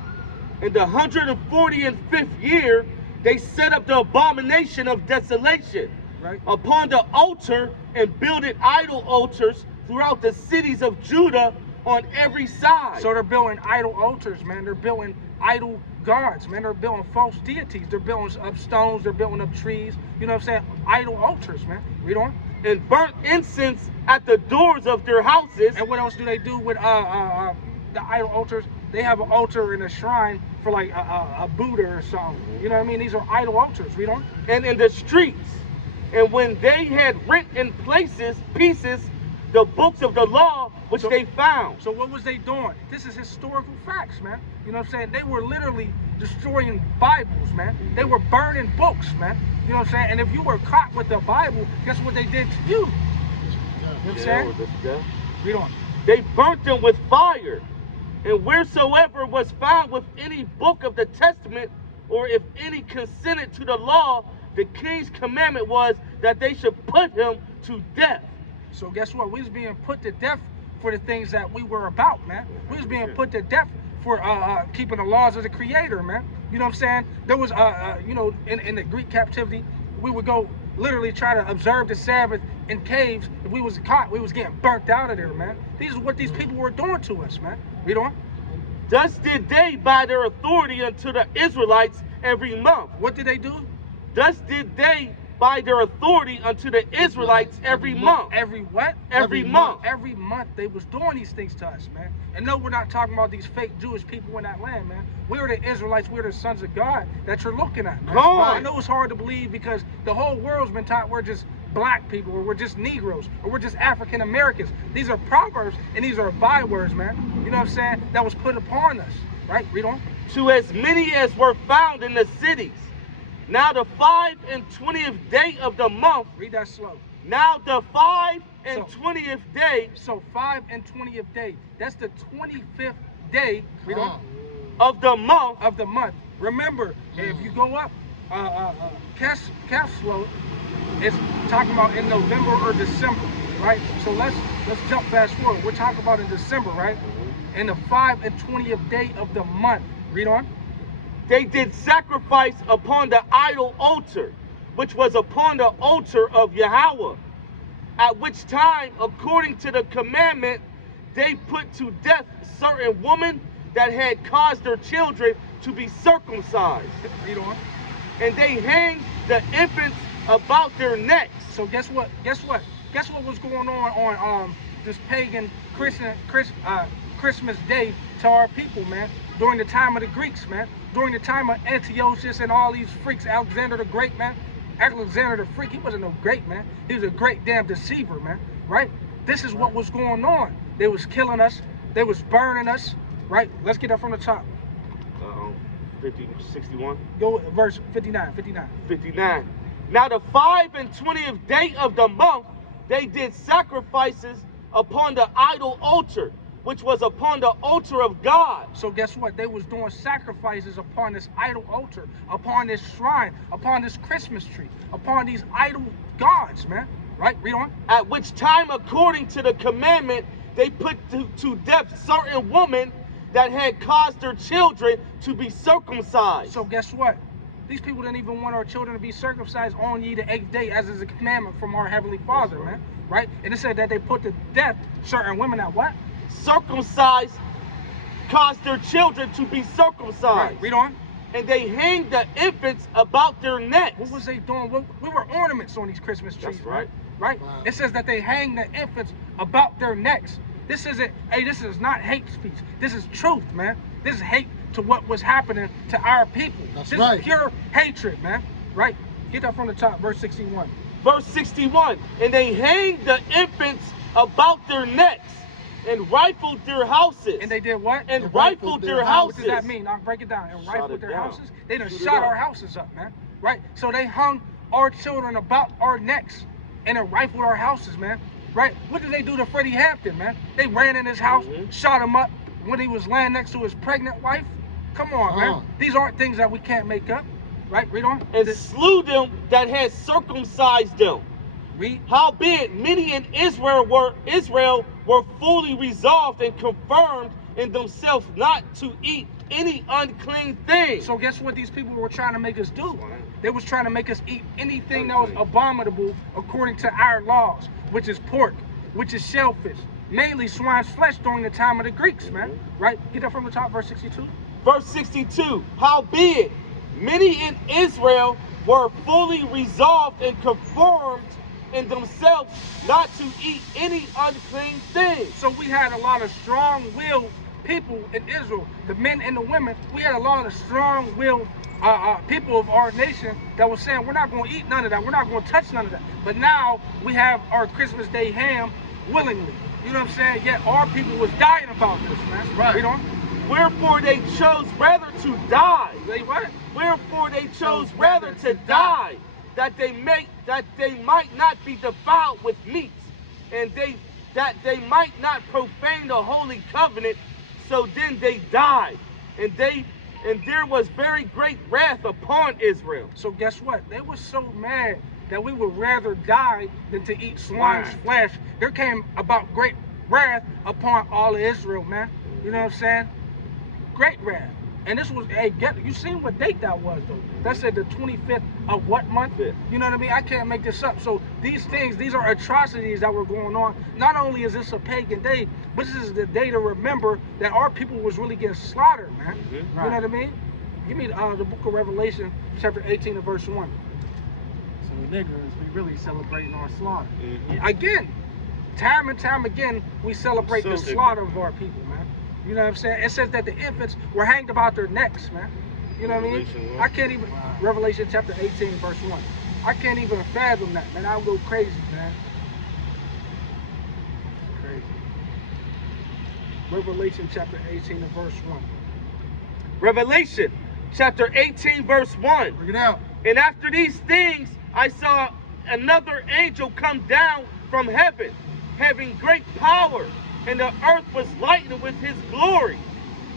In the 145th year, they set up the abomination of desolation, right, upon the altar and builded idol altars throughout the cities of Judah on every side. So they're building idol altars, man. They're building idol gods, man. They're building false deities. They're building up stones. They're building up trees. You know what I'm saying? Idol altars, man. Read on. And burnt incense at the doors of their houses. And what else do they do with the idol altars? They have an altar and a shrine for like a Buddha or something. You know what I mean? These are idol altars. Read on. And in the streets. And when they had rent in pieces, the books of the law which they found. So what was they doing? This is historical facts, man. You know what I'm saying? They were literally destroying Bibles, man. They were burning books, man. You know what I'm saying? And if you were caught with the Bible, guess what they did to you? You know what I'm saying? Read on. They burnt them with fire. And wheresoever was found with any book of the testament, or if any consented to the law, the king's commandment was that they should put him to death. So guess what? We was being put to death for the things that we were about, man. We was being put to death for keeping the laws of the Creator, man. You know what I'm saying? There was, you know, in the Greek captivity, we would go literally try to observe the Sabbath in caves. If we was caught, we was getting burnt out of there, man. These are what these people were doing to us, man. Read on. Thus did they by their authority unto the Israelites every month. What did they do? Thus did they by their authority unto the Israelites every month. Every what? Every month. Every month they was doing these things to us, man. And no, we're not talking about these fake Jewish people in that land, man. We're the Israelites, we're the sons of God that you're looking at, man. I know it's hard to believe because the whole world's been taught we're just black people, or we're just Negroes, or we're just African Americans. These are proverbs and these are bywords, man. You know what I'm saying? That was put upon us, right? Read on. To as many as were found in the cities. Now the 25th day of the month. Read that slow. Now the 25th day. So 25th day. That's the 25th day. Read on. Of the month. Of the month. Remember, if you go up, calf slope, it's talking about in November or December, right? So let's jump fast forward. We're talking about in December, right? In the 25th day of the month. Read on. They did sacrifice upon the idol altar, which was upon the altar of Yahweh, at which time, according to the commandment, they put to death certain women that had caused their children to be circumcised. Read on. And they hanged the infants about their necks. So guess what? Guess what was going on pagan Christmas day to our people, man. During the time of the Greeks, man. During the time of Antiochus and all these freaks, Alexander the Great, man. Alexander the Freak, he wasn't no great, man. He was a great damn deceiver, man. Right? This is what was going on. They was killing us. They was burning us. Right? Let's get that from the top. 61. Go verse 59. 59. Now the 5 and 20th day of the month, they did sacrifices upon the idol altar, which was upon the altar of God. So guess what? They was doing sacrifices upon this idol altar, upon this shrine, upon this Christmas tree, upon these idol gods, man. Right? Read on. At which time, according to the commandment, they put to death certain women that had caused their children to be circumcised. So guess what? These people didn't even want our children to be circumcised on ye the 8th day, as is a commandment from our Heavenly Father, man. Right? And it said that they put to death certain women that what? Circumcised, caused their children to be circumcised. Right. Read on. And they hanged the infants about their necks. What was they doing? We were ornaments on these Christmas trees. That's right. Right? Wow. It says that they hang the infants about their necks. This isn't, hey, this is not hate speech. This is truth, man. This is hate to what was happening to our people. That's this right. is pure hatred, man. Right? Get that from the top, verse 61. Verse 61. And they hanged the infants about their necks and rifled their houses. And they did what? And rifled their houses. What does that mean? I'll break it down. And rifled their down. houses? They done Shoot it shot up. our houses up, man. Right? So they hung our children about our necks and then rifled our houses, man. Right? What did they do to Freddie Hampton, man? They ran in his house, shot him up when he was laying next to his pregnant wife. Come on, man. These aren't things that we can't make up. Right? Read on. And slew them that had circumcised them. Read. Howbeit many in Israel were fully resolved and confirmed in themselves not to eat any unclean thing. So guess what these people were trying to make us do? They was trying to make us eat anything that was abominable according to our laws, which is pork, which is shellfish, mainly swine's flesh during the time of the Greeks, man. Right? Get that from the top, verse 62. Verse 62. Howbeit many in Israel were fully resolved and conformed in themselves not to eat any unclean thing. So we had a lot of strong-willed people in Israel, the men and the women. We had a lot of strong-willed people of our nation that was saying, we're not going to eat none of that. We're not going to touch none of that. But now we have our Christmas Day ham willingly. You know what I'm saying? Yet our people was dying about this, man. Right. Read on. Wherefore they chose rather to die. They what? Wherefore they chose rather to die, that they might not be defiled with meats, and that they might not profane the holy covenant. So then they died, and there was very great wrath upon Israel. So guess what? They were so mad that we would rather die than to eat swine's flesh. There came about great wrath upon all of Israel, man. You know what I'm saying? Great wrath. And this was, hey, you seen what date that was, though? That said the 25th of what month? Yeah. You know what I mean? I can't make this up. So these things, these are atrocities that were going on. Not only is this a pagan day, but this is the day to remember that our people was really getting slaughtered, man. You know what I mean? Give me the book of Revelation, chapter 18 and verse 1. So the niggers, we really celebrating our slaughter. Again, time and time again, we celebrate So the ignorant. slaughter of our people, man. You know what I'm saying? It says that the infants were hanged about their necks, man. You know what I mean? Revelation I can't even, Revelation chapter 18, verse 1. I can't even fathom that, man. I'll go crazy, man. Crazy. Revelation chapter 18 and verse 1. Revelation chapter 18 verse 1. Bring it out. And after these things I saw another angel come down from heaven, having great power, and the earth was lightened with his glory.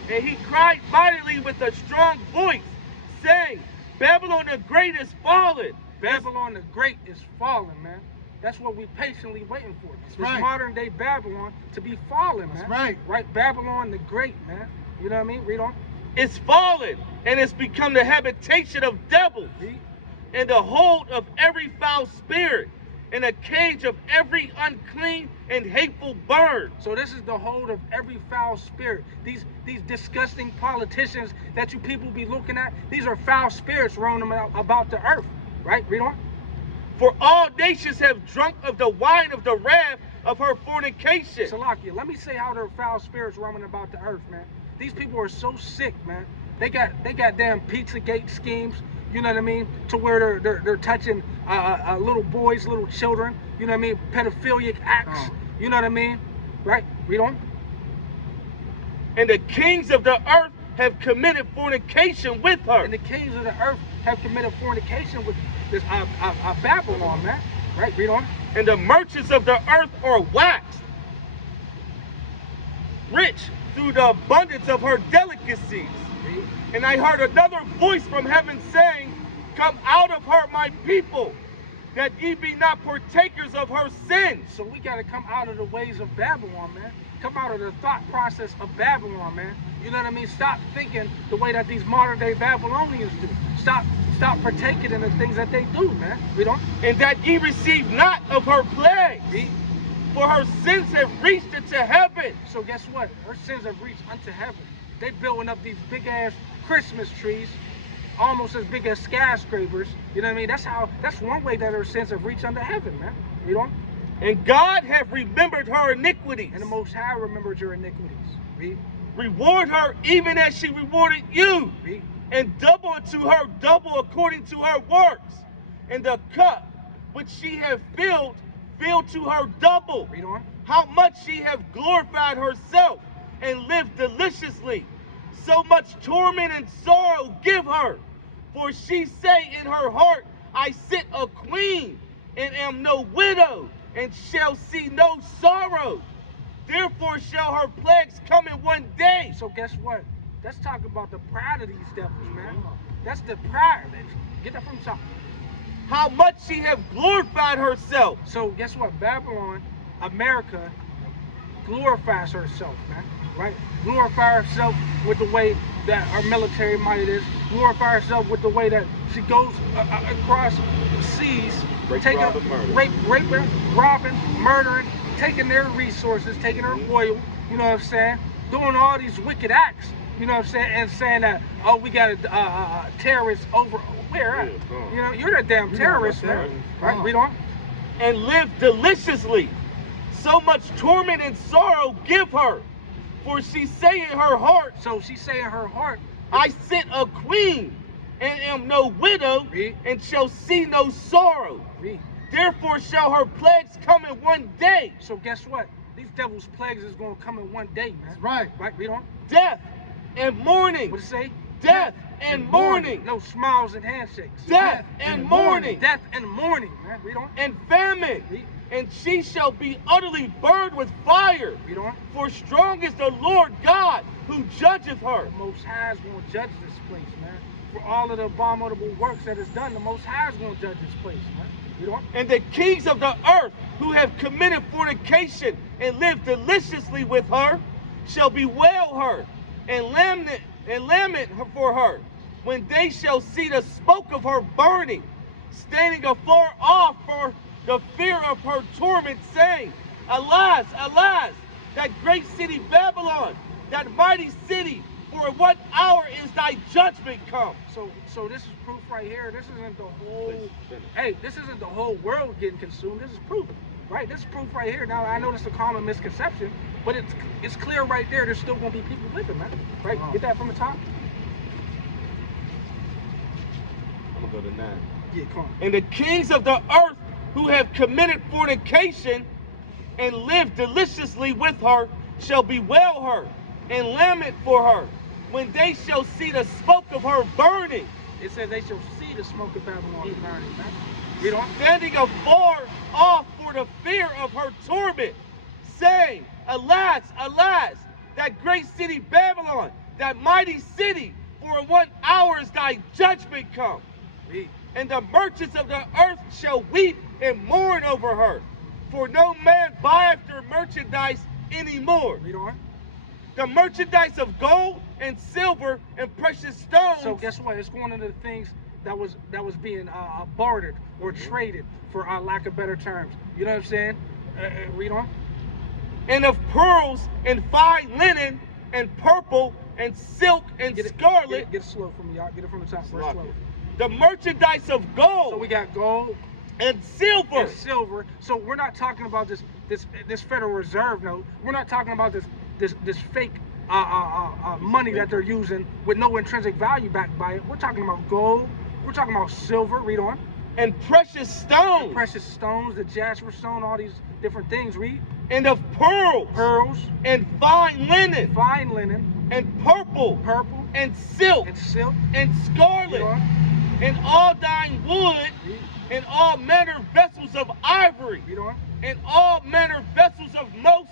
And he cried mightily with a strong voice, saying, Babylon the Great is fallen. Babylon the Great is fallen, man. That's what we're patiently waiting for. This right. modern day Babylon to be fallen, man. That's right. Right? Babylon the Great, man. You know what I mean? Read on. Is fallen, and it's become the habitation of devils, Read. and the hold of every foul spirit, and a cage of every unclean and hateful bird. So this is the hold of every foul spirit. These disgusting politicians that you people be looking at, these are foul spirits roaming about the earth. Right? Read on. For all nations have drunk of the wine of the wrath of her fornication. Salakia, let me say how there are foul spirits roaming about the earth, man. These people are so sick, man. They got damn Pizzagate schemes, you know what I mean, to where they're touching little boys, little children, you know what I mean, pedophilic acts, you know what I mean, right? Read on. And the kings of the earth have committed fornication with her. And the kings of the earth have committed fornication with this Babylon, man. Right? Read on. And the merchants of the earth are waxed rich through the abundance of her delicacies. Read. And I heard another voice from heaven saying, come out of her, my people, that ye be not partakers of her sins. So we got to come out of the ways of Babylon, man. Come out of the thought process of Babylon, man. You know what I mean? Stop thinking the way that these modern day Babylonians do. Stop partaking in the things that they do, man. Read on. And that ye receive not of her plagues. Read. For her sins have reached into heaven. So guess what? Her sins have reached unto heaven. They building up these big ass Christmas trees, almost as big as skyscrapers. You know what I mean? That's one way that her sins have reached unto heaven, man. Read on. And God hath remembered her iniquities. And the Most High remembered your iniquities. Read. Reward her even as she rewarded you. Read. And double unto her double according to her works. And the cup which she hath filled, fill to her double. Read on. How much she hath glorified herself and lived deliciously. So much torment and sorrow give her. For she say in her heart, I sit a queen, and am no widow, and shall see no sorrow. Therefore shall her plagues come in one day. So guess what? Let's talk about the pride of these devils, man. That's the pride. Get that from the top. How much she hath glorified herself. So guess what? Babylon, America, glorifies herself, man. Right? Glorify herself with the way that our military might is. Glorify herself with the way that she goes across seas, raping, robbing, murdering, taking their resources, taking their oil. You know what I'm saying? Doing all these wicked acts. You know what I'm saying? And saying that, oh, we got a terrorist over where at? You know, you're that damn terrorist, man. Right? Read on. And live deliciously. So much torment and sorrow give her. For she say in her heart, so she say in her heart, I sit a queen, and am no widow, Read. And shall see no sorrow. Read. Therefore shall her plagues come in one day. So guess what? These devil's plagues is going to come in one day, man. That's right. Right? Read on. Death and mourning. What does it say? Death and mourning. No smiles and handshakes. Death and mourning. Death and mourning, man. Read on. And famine. Read. And she shall be utterly burned with fire. Read on. For strong is the Lord God who judgeth her. The Most High is going to judge this place, man. For all of the abominable works that is done, the Most High is going to judge this place, man. Read on. And the kings of the earth who have committed fornication and lived deliciously with her shall bewail her and lament for her when they shall see the smoke of her burning, standing afar off for the fear of her torment, saying, Alas, alas, that great city Babylon, that mighty city, for in what hour is thy judgment come? So this is proof right here. This isn't the whole, this isn't the whole world getting consumed. This is proof, right? This is proof right here. Now, I know this is a common misconception, but it's clear right there. There's still going to be people living, man. Right? Get that from the top. I'm going to go to 9. Yeah, come on. And the kings of the earth who have committed fornication and lived deliciously with her shall bewail her and lament for her when they shall see the smoke of her burning. It says they shall see the smoke of Babylon burning, man. Read on. Standing afar off for the fear of her torment, saying, Alas, alas, that great city Babylon, that mighty city, for in what hour is thy judgment come? Read. And the merchants of the earth shall weep and mourn over her, for no man buyeth their merchandise anymore. Read on. The merchandise of gold and silver and precious stones. So guess what? It's going into the things that was being bartered or traded, for lack of better terms. You know what I'm saying? Read on. And of pearls and fine linen and purple and silk and scarlet. Get it slow from me, y'all. Get it from the top. Verse 12. The merchandise of gold. So we got gold and silver. So we're not talking about this this Federal Reserve note. We're not talking about this fake money that they're using with no intrinsic value backed by it. We're talking about gold. We're talking about silver. Read on. and precious stones, Precious stones, the jasper stone, all these different things. Read. and of pearls, Pearls, and fine linen, fine linen, and purple, purple, and silk, and silk. and Read scarlet, on. and all thine wood, Read. and all manner vessels of ivory, Read on. and all manner vessels of most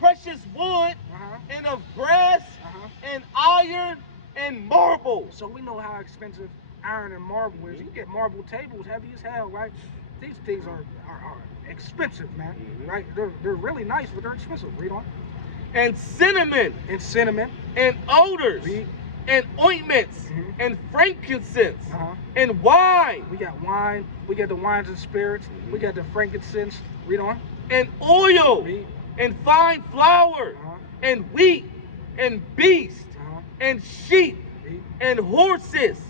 precious wood, Uh-huh. and of brass, Uh-huh. and iron, and marble. So we know how expensive iron and marble is. You can get marble tables heavy as hell, right? These things are expensive, man. Right? They're really nice, but they're expensive. Read on. And cinnamon, And cinnamon. and odors, Read. and ointments, Mhm. and frankincense, Uh-huh. and wine, We got wine. We got the wines and spirits. We got the frankincense. Read on. and oil, Read. and fine flour, Uh-huh. and wheat, and beast, Uh-huh. and sheep, Read. and horses,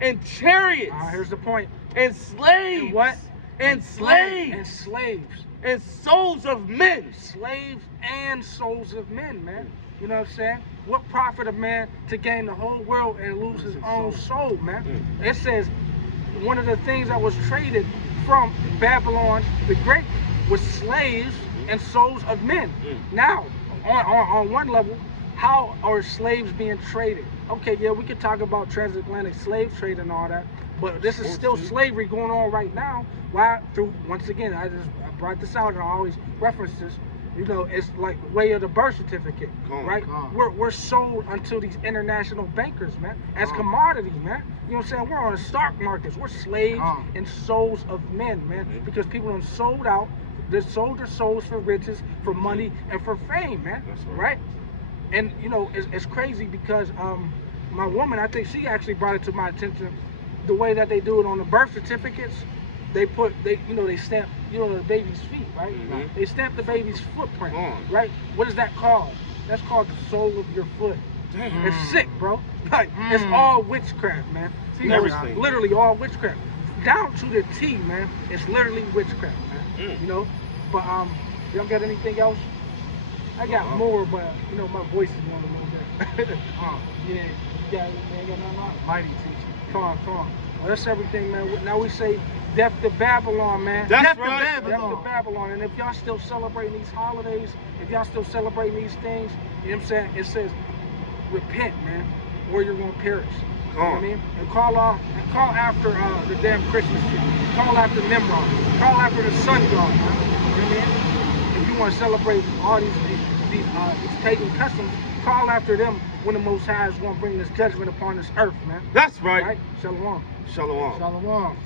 and chariots, Here's the point. and slaves, And what? and And slaves, slaves. and souls of men. Slaves and souls of men, man. You know what I'm saying? What profit a man to gain the whole world and lose his own soul, man? It says one of the things that was traded from Babylon the Great was slaves and souls of men. Now, on one level, how are slaves being traded? Okay, yeah, we could talk about transatlantic slave trade and all that, but this is still slavery going on right now. Why? Through, once again, I brought this out and I always reference this. You know, it's like way of the birth certificate, right? We're sold unto these international bankers, man, as commodities, man. You know what I'm saying? We're on the stock markets. We're slaves and souls of men, man, because people have sold out. They sold their souls for riches, for money, and for fame, man. That's right. And you know, it's crazy because my woman, I think she actually brought it to my attention, the way that they do it on the birth certificates. They stamp, the baby's feet, right? Mhm. They stamp the baby's footprint, Oh. right? What is that called? That's called the sole of your foot. Damn. It's sick, bro. Like, it's all witchcraft, man. Everything. Literally all witchcraft. Down to the T, man. It's literally witchcraft, man. You know? But y'all got anything else? I got more, but you know my voice is going a little bit. Yeah, you got nothing else? Mighty teacher. Come on. Well, that's everything, man. Now we say death to Babylon, man. That's Death right. to Babylon. And if y'all still celebrating these holidays, if y'all still celebrating these things, you know what I'm saying? It says, repent, man, or you're gonna perish. You know what I mean? And call after the damn Christmas tree. Call after Nimrod. Call after the sun god, man. You know what I mean? If you want to celebrate all these pagan customs, call after them when the Most High is going to bring this judgment upon this earth, man. That's right. Right? Shalom. Shalom. Shalom.